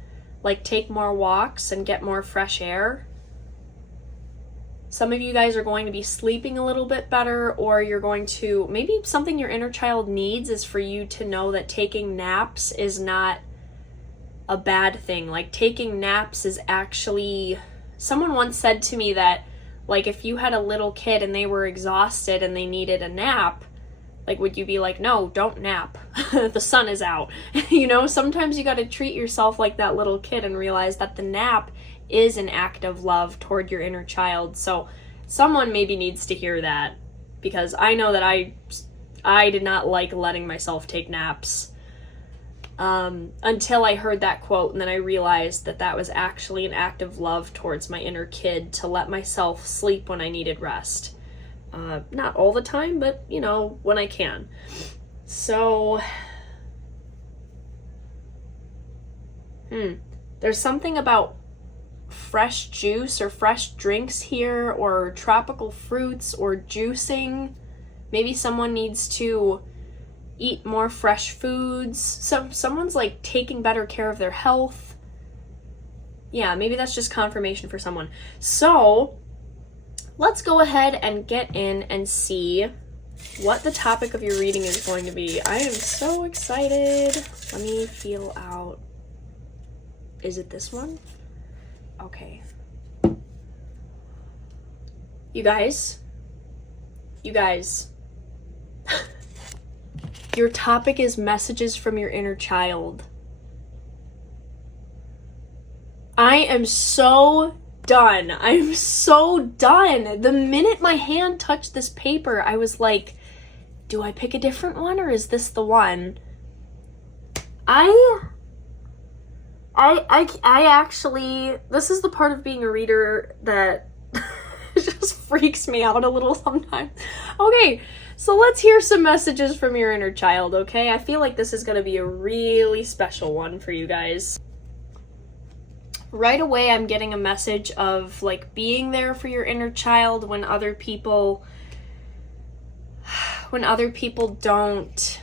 like take more walks and get more fresh air. Some of you guys are going to be sleeping a little bit better, or you're going to, maybe something your inner child needs is for you to know that taking naps is not a bad thing. Like taking naps is actually, someone once said to me that like if you had a little kid and they were exhausted and they needed a nap, like would you be like, no, don't nap, the sun is out? Sometimes you got to treat yourself like that little kid and realize that the nap is an act of love toward your inner child. So someone maybe needs to hear that, because I know that I did not like letting myself take naps until I heard that quote, and then I realized that that was actually an act of love towards my inner kid, to let myself sleep when I needed rest. Not all the time, but when I can. So there's something about fresh juice or fresh drinks here, or tropical fruits, or juicing. Maybe someone needs to eat more fresh foods. Someone's like taking better care of their health. Yeah, maybe that's just confirmation for someone. So let's go ahead and get in and see what the topic of your reading is going to be. I am so excited. Let me feel out. Is it this one? Okay. You guys. Your topic is messages from your inner child. I am so done. I'm so done. The minute my hand touched this paper, I was like, do I pick a different one or is this the one? I actually, this is the part of being a reader that just freaks me out a little sometimes. Okay, so let's hear some messages from your inner child, okay? I feel like this is going to be a really special one for you guys. Right away, I'm getting a message of, like, being there for your inner child when other people don't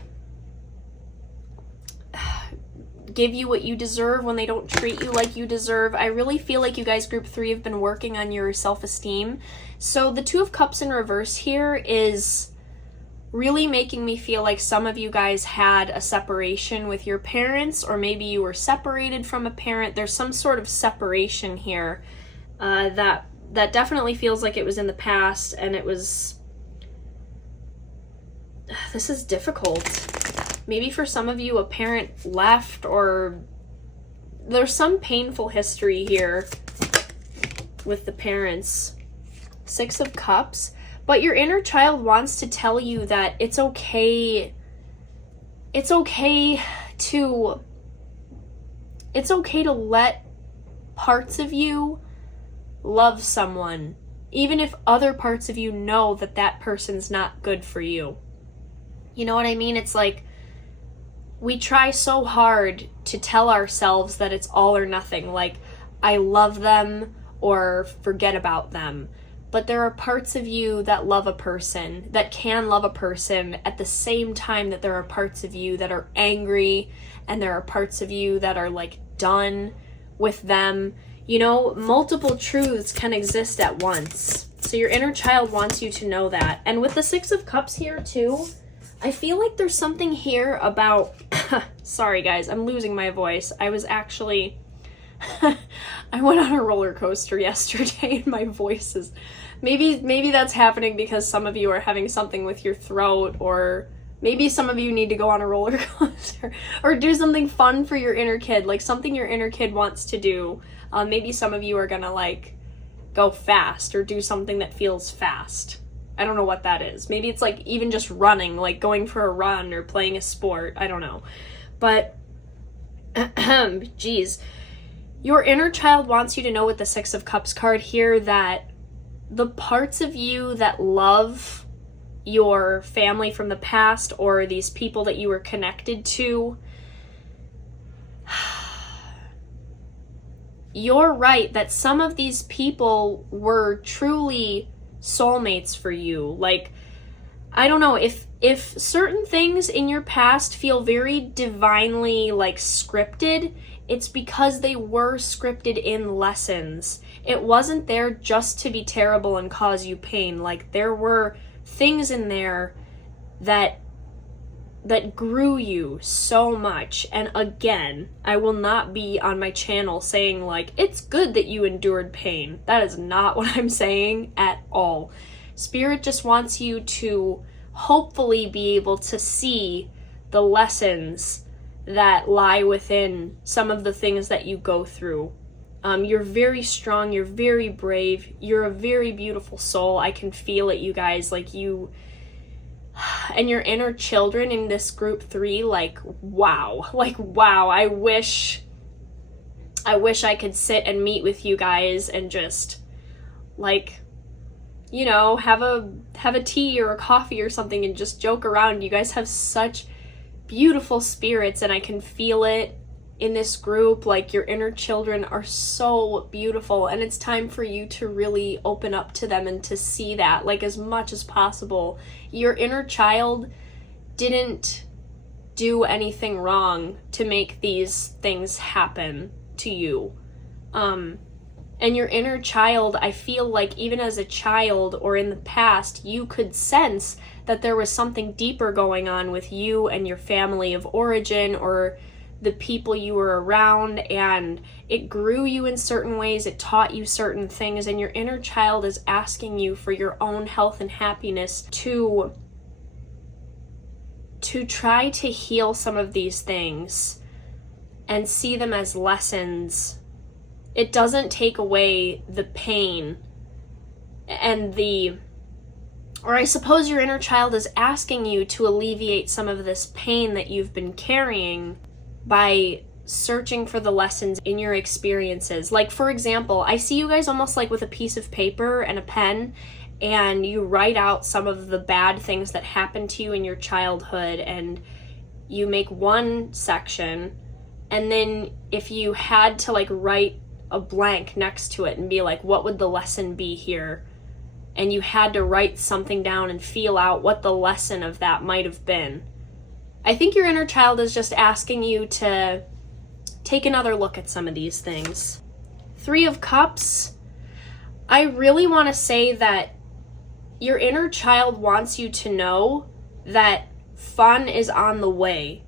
give you what you deserve, when they don't treat you like you deserve. I really feel like you guys, group 3, have been working on your self-esteem. So the 2 of Cups in reverse here is really making me feel like some of you guys had a separation with your parents, or maybe you were separated from a parent. There's some sort of separation here that definitely feels like it was in the past, and it was... This is difficult. Maybe for some of you, a parent left, or there's some painful history here with the parents. 6 of Cups. But your inner child wants to tell you that it's okay. It's okay to let parts of you love someone, even if other parts of you know that that person's not good for you. You know what I mean? It's like we try so hard to tell ourselves that it's all or nothing, like I love them or forget about them. But there are parts of you that love a person, that can love a person, at the same time that there are parts of you that are angry, and there are parts of you that are like done with them. You know, multiple truths can exist at once. So your inner child wants you to know that. And with the 6 of Cups here too, I feel like there's something here about... Sorry guys, I'm losing my voice. I was actually... I went on a roller coaster yesterday and my voice is... Maybe that's happening because some of you are having something with your throat, or maybe some of you need to go on a roller coaster or do something fun for your inner kid, like something your inner kid wants to do. Maybe some of you are gonna like go fast or do something that feels fast. I don't know what that is. Maybe it's like even just running, like going for a run or playing a sport. I don't know. But, geez. Your inner child wants you to know with the 6 of Cups card here that the parts of you that love your family from the past, or these people that you were connected to, you're right that some of these people were truly soulmates for you. Like, I don't know, if certain things in your past feel very divinely like scripted, it's because they were scripted in lessons. It wasn't there just to be terrible and cause you pain. Like, there were things in there that grew you so much. And again, I will not be on my channel saying like, it's good that you endured pain. That is not what I'm saying at all. Spirit just wants you to hopefully be able to see the lessons that lie within some of the things that you go through. You're very strong, you're very brave, you're a very beautiful soul. I can feel it, you guys. Like, you and your inner children in this group 3, like wow. I wish I could sit and meet with you guys and just like, you know, have a tea or a coffee or something and just joke around. You guys have such beautiful spirits, and I can feel it in this group. Like, your inner children are so beautiful, and it's time for you to really open up to them and to see that, like, as much as possible. Your inner child didn't do anything wrong to make these things happen to you. And your inner child, I feel like even as a child or in the past, you could sense that there was something deeper going on with you and your family of origin or the people you were around, and it grew you in certain ways, it taught you certain things, and your inner child is asking you for your own health and happiness to try to heal some of these things and see them as lessons. It doesn't take away the pain and or I suppose your inner child is asking you to alleviate some of this pain that you've been carrying by searching for the lessons in your experiences. Like, for example, I see you guys almost like with a piece of paper and a pen, and you write out some of the bad things that happened to you in your childhood, and you make one section, and then if you had to like write a blank next to it and be like, what would the lesson be here? And you had to write something down and feel out what the lesson of that might have been. I think your inner child is just asking you to take another look at some of these things. 3 of Cups. I really want to say that your inner child wants you to know that fun is on the way.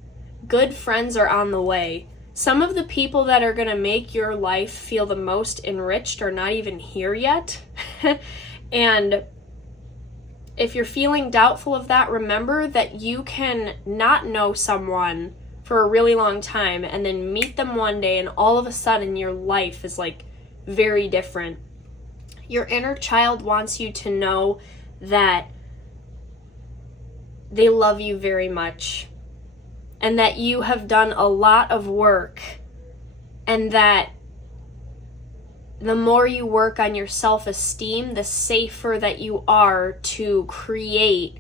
Good friends are on the way. Some of the people that are going to make your life feel the most enriched are not even here yet. And if you're feeling doubtful of that, remember that you can not know someone for a really long time and then meet them one day and all of a sudden your life is like very different. Your inner child wants you to know that they love you very much and that you have done a lot of work, and that the more you work on your self-esteem, the safer that you are to create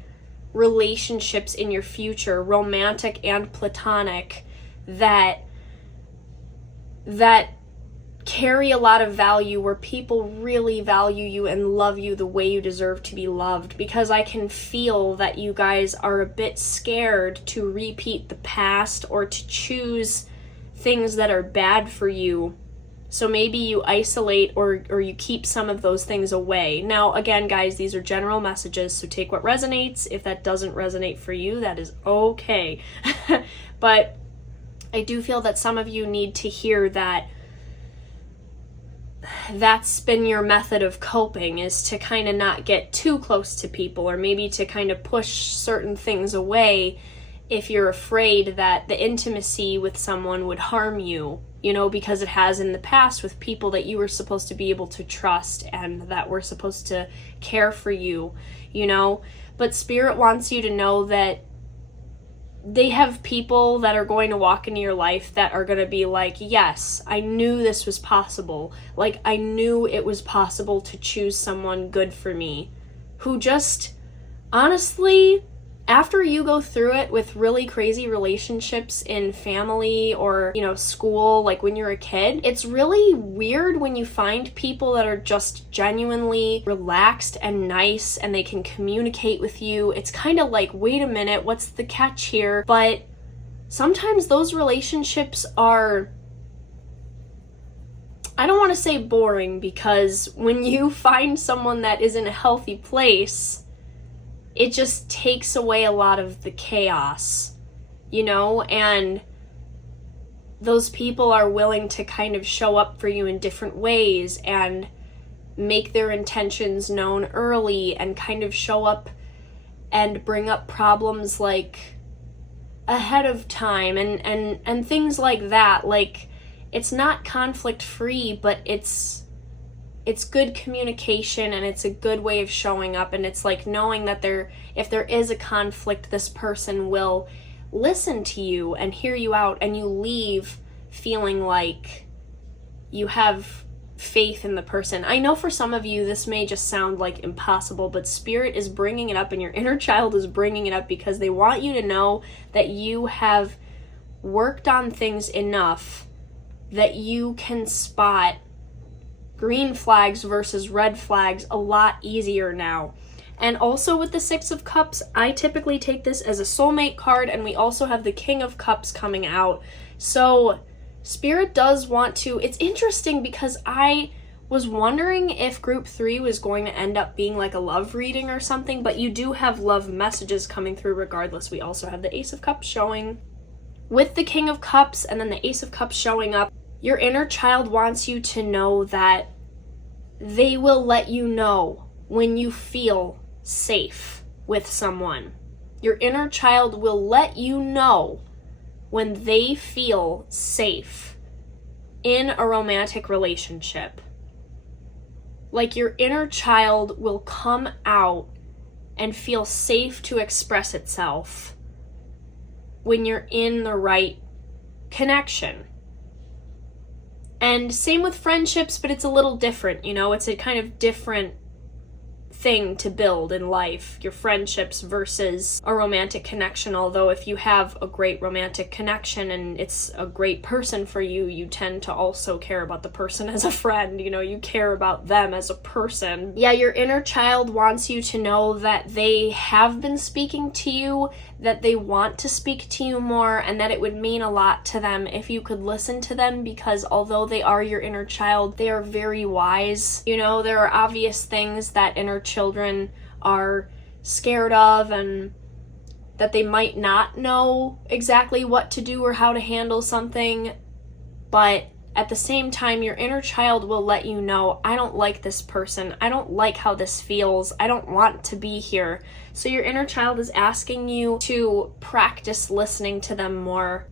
relationships in your future, romantic and platonic, that carry a lot of value, where people really value you and love you the way you deserve to be loved. Because I can feel that you guys are a bit scared to repeat the past or to choose things that are bad for you. So maybe you isolate or you keep some of those things away. Now, again, guys, these are general messages, so take what resonates. If that doesn't resonate for you, that is okay. But I do feel that some of you need to hear that that's been your method of coping, is to kind of not get too close to people, or maybe to kind of push certain things away if you're afraid that the intimacy with someone would harm you, you know, because it has in the past with people that you were supposed to be able to trust and that were supposed to care for you, you know. But Spirit wants you to know that they have people that are going to walk into your life that are going to be like, yes, I knew this was possible. Like, I knew it was possible to choose someone good for me, who just, honestly, after you go through it with really crazy relationships in family or, you know, school, like when you're a kid, it's really weird when you find people that are just genuinely relaxed and nice and they can communicate with you. It's kind of like, wait a minute, what's the catch here? But sometimes those relationships are, I don't want to say boring, because when you find someone that is in a healthy place, it just takes away a lot of the chaos, you know, and those people are willing to kind of show up for you in different ways and make their intentions known early and kind of show up and bring up problems like ahead of time and things like that. Like, it's not conflict free, but it's good communication, and it's a good way of showing up, and it's like knowing that if there is a conflict, this person will listen to you and hear you out, and you leave feeling like you have faith in the person. I know for some of you this may just sound like impossible, but Spirit is bringing it up and your inner child is bringing it up because they want you to know that you have worked on things enough that you can spot green flags versus red flags a lot easier now. And also with the 6 of Cups, I typically take this as a soulmate card, and we also have the King of Cups coming out. So Spirit does want to, it's interesting because was wondering if group 3 was going to end up being like a love reading or something, but you do have love messages coming through regardless. We also have the Ace of Cups showing with the King of Cups and then the Ace of Cups showing up. Your inner child wants you to know that they will let you know when you feel safe with someone. Your inner child will let you know when they feel safe in a romantic relationship. Like, your inner child will come out and feel safe to express itself when you're in the right connection. And same with friendships, but it's a little different, you know? It's a kind of different thing to build in life, your friendships versus a romantic connection. Although if you have a great romantic connection and it's a great person for you, you tend to also care about the person as a friend, you know, you care about them as a person. Yeah, your inner child wants you to know that they have been speaking to you, that they want to speak to you more, and that it would mean a lot to them if you could listen to them, because although they are your inner child, they are very wise. You know, there are obvious things that inner children are scared of and that they might not know exactly what to do or how to handle something, but at the same time, your inner child will let you know, I don't like this person, I don't like how this feels, I don't want to be here. So your inner child is asking you to practice listening to them more,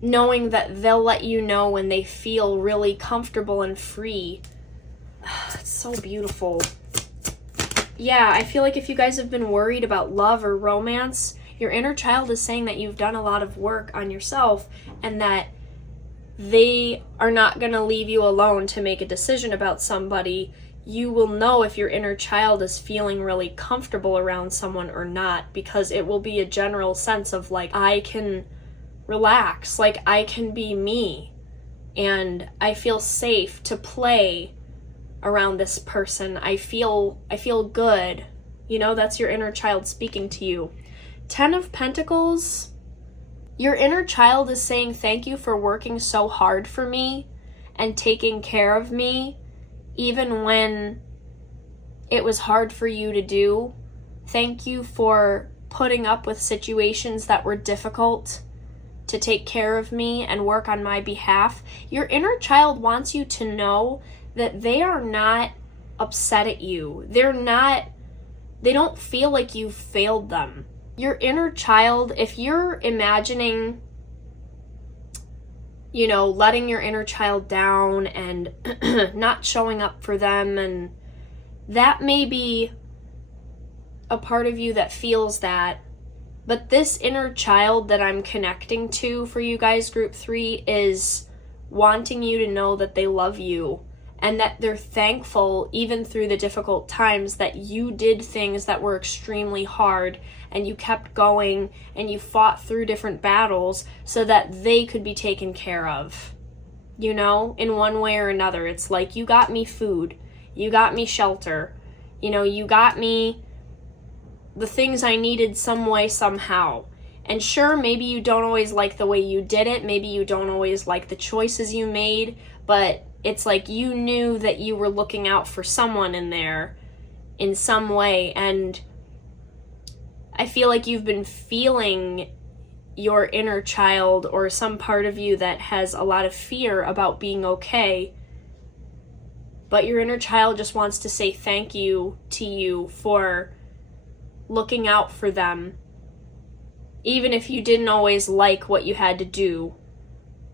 knowing that they'll let you know when they feel really comfortable and free. It's so beautiful. Yeah, I feel like if you guys have been worried about love or romance, your inner child is saying that you've done a lot of work on yourself and that they are not going to leave you alone to make a decision about somebody. You will know if your inner child is feeling really comfortable around someone or not, because it will be a general sense of like, I can relax, like I can be me, and I feel safe to play around this person. I feel good. You know, that's your inner child speaking to you. 10 of Pentacles. Your inner child is saying thank you for working so hard for me and taking care of me, even when it was hard for you to do. Thank you for putting up with situations that were difficult to take care of me and work on my behalf. Your inner child wants you to know that they are not upset at you. They don't feel like you failed them. Your inner child, if you're imagining, you know, letting your inner child down and not showing up for them, and that may be a part of you that feels that, but this inner child that I'm connecting to for you guys, group 3, is wanting you to know that they love you and that they're thankful even through the difficult times that you did things that were extremely hard and you kept going and you fought through different battles so that they could be taken care of. You know, in one way or another, it's like, you got me food, you got me shelter, you know, you got me the things I needed some way, somehow. And sure, maybe you don't always like the way you did it, maybe you don't always like the choices you made, but it's like you knew that you were looking out for someone in there in some way. And I feel like you've been feeling your inner child or some part of you that has a lot of fear about being okay. But your inner child just wants to say thank you to you for looking out for them. Even if you didn't always like what you had to do,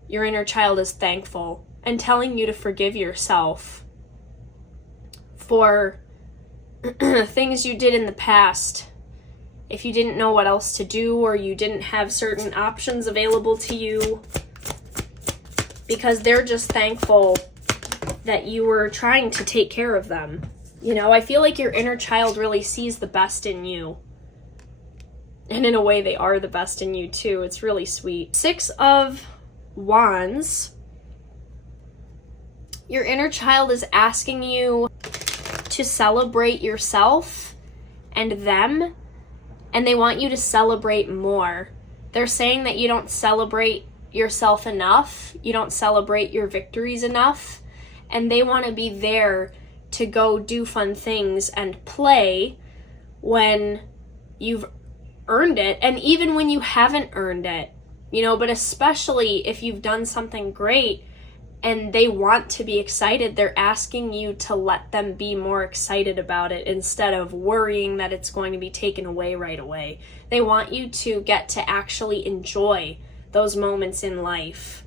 your inner child is thankful and telling you to forgive yourself for things you did in the past. If you didn't know what else to do or you didn't have certain options available to you, because they're just thankful that you were trying to take care of them. You know, I feel like your inner child really sees the best in you. And in a way, they are the best in you too. It's really sweet. 6 of Wands. Your inner child is asking you to celebrate yourself and them, and they want you to celebrate more. They're saying that you don't celebrate yourself enough, you don't celebrate your victories enough, and they want to be there to go do fun things and play when you've earned it, and even when you haven't earned it, you know, but especially if you've done something great and they want to be excited, they're asking you to let them be more excited about it instead of worrying that it's going to be taken away right away. They want you to get to actually enjoy those moments in life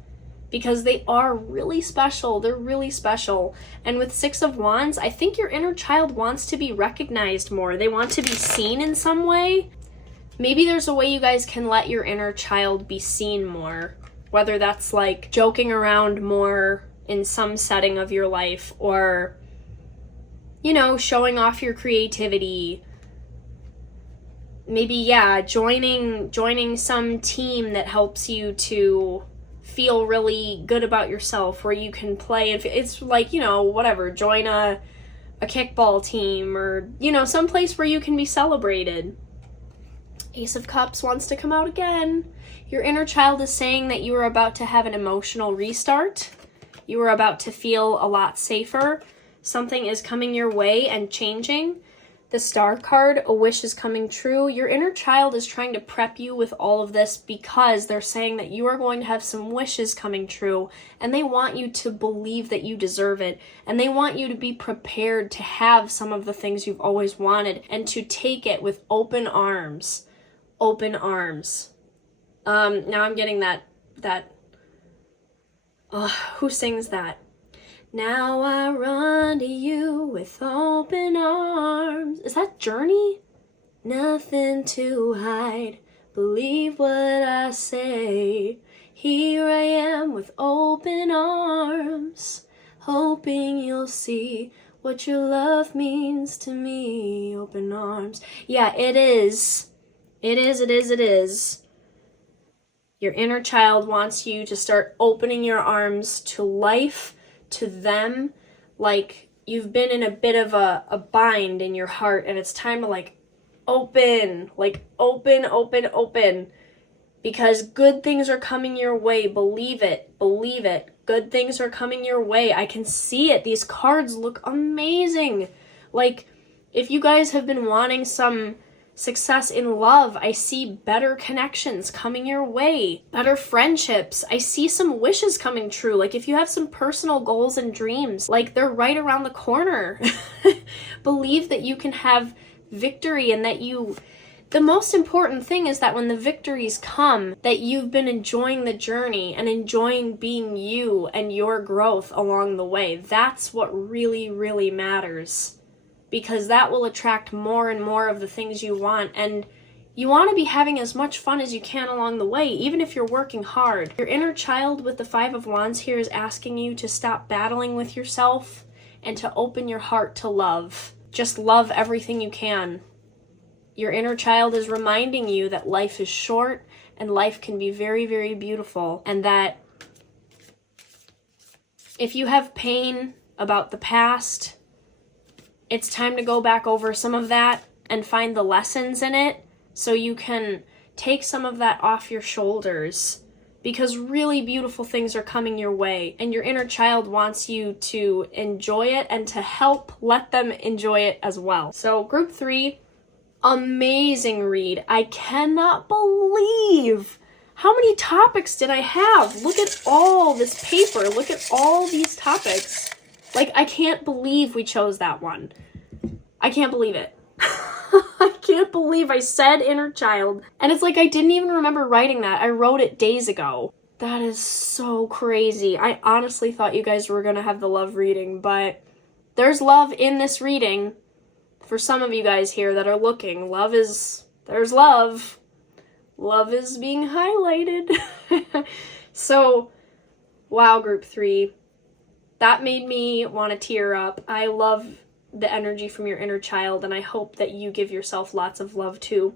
because they are really special. They're really special. And with Six of Wands, I think your inner child wants to be recognized more. They want to be seen in some way. Maybe there's a way you guys can let your inner child be seen more, whether that's like joking around more in some setting of your life, or, you know, showing off your creativity. Maybe, yeah, joining some team that helps you to feel really good about yourself, where you can play. It's like, you know, whatever, join a kickball team, or, you know, some place where you can be celebrated. Ace of Cups wants to come out again. Your inner child is saying that you are about to have an emotional restart. You are about to feel a lot safer. Something is coming your way and changing. The Star card, a wish is coming true. Your inner child is trying to prep you with all of this because they're saying that you are going to have some wishes coming true, and they want you to believe that you deserve it, and they want you to be prepared to have some of the things you've always wanted and to take it with open arms. Open arms. Now I'm getting that who sings that? Now I run to you with open arms. Is that Journey? Nothing to hide. Believe what I say. Here I am with open arms, hoping you'll see what your love means to me. Open arms. Yeah, it is. It is. Your inner child wants you to start opening your arms to life, to them. Like you've been in a bit of a bind in your heart, and it's time to open, because good things are coming your way. Believe it. Good things are coming your way. I can see it. These cards look amazing. Like, if you guys have been wanting some success in love, I see better connections coming your way, better friendships. I see some wishes coming true. Like, if you have some personal goals and dreams, like, they're right around the corner. Believe that you can have victory, and that the most important thing is that when the victories come, that you've been enjoying the journey and enjoying being you and your growth along the way. That's what really, really matters, because that will attract more and more of the things you want. And you want to be having as much fun as you can along the way, even if you're working hard. Your inner child with the Five of Wands here is asking you to stop battling with yourself and to open your heart to love. Just love everything you can. Your inner child is reminding you that life is short and life can be very, very beautiful, and that if you have pain about the past, it's time to go back over some of that and find the lessons in it so you can take some of that off your shoulders, because really beautiful things are coming your way, and your inner child wants you to enjoy it and to help let them enjoy it as well. So group 3, amazing read. I cannot believe how many topics did I have. Look at all this paper. Look at all these topics. Like, I can't believe we chose that one. I can't believe it. I can't believe I said inner child. And it's like I didn't even remember writing that. I wrote it days ago. That is so crazy. I honestly thought you guys were going to have the love reading, but there's love in this reading. For some of you guys here that are looking, there's love. Love is being highlighted. So, wow, group 3. That made me want to tear up. I love the energy from your inner child, and I hope that you give yourself lots of love too.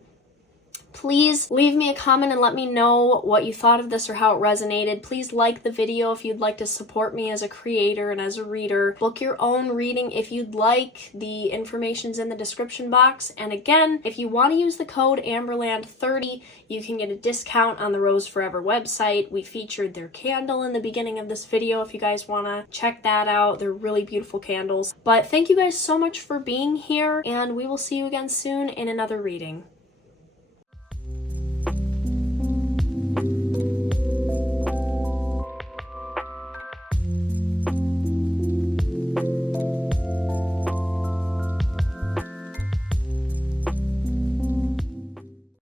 Please leave me a comment and let me know what you thought of this or how it resonated. Please like the video if you'd like to support me as a creator and as a reader. Book your own reading if you'd like. The information's in the description box. And again, if you want to use the code Amberland30, you can get a discount on the Rose Forever website. We featured their candle in the beginning of this video if you guys want to check that out. They're really beautiful candles. But thank you guys so much for being here, and we will see you again soon in another reading.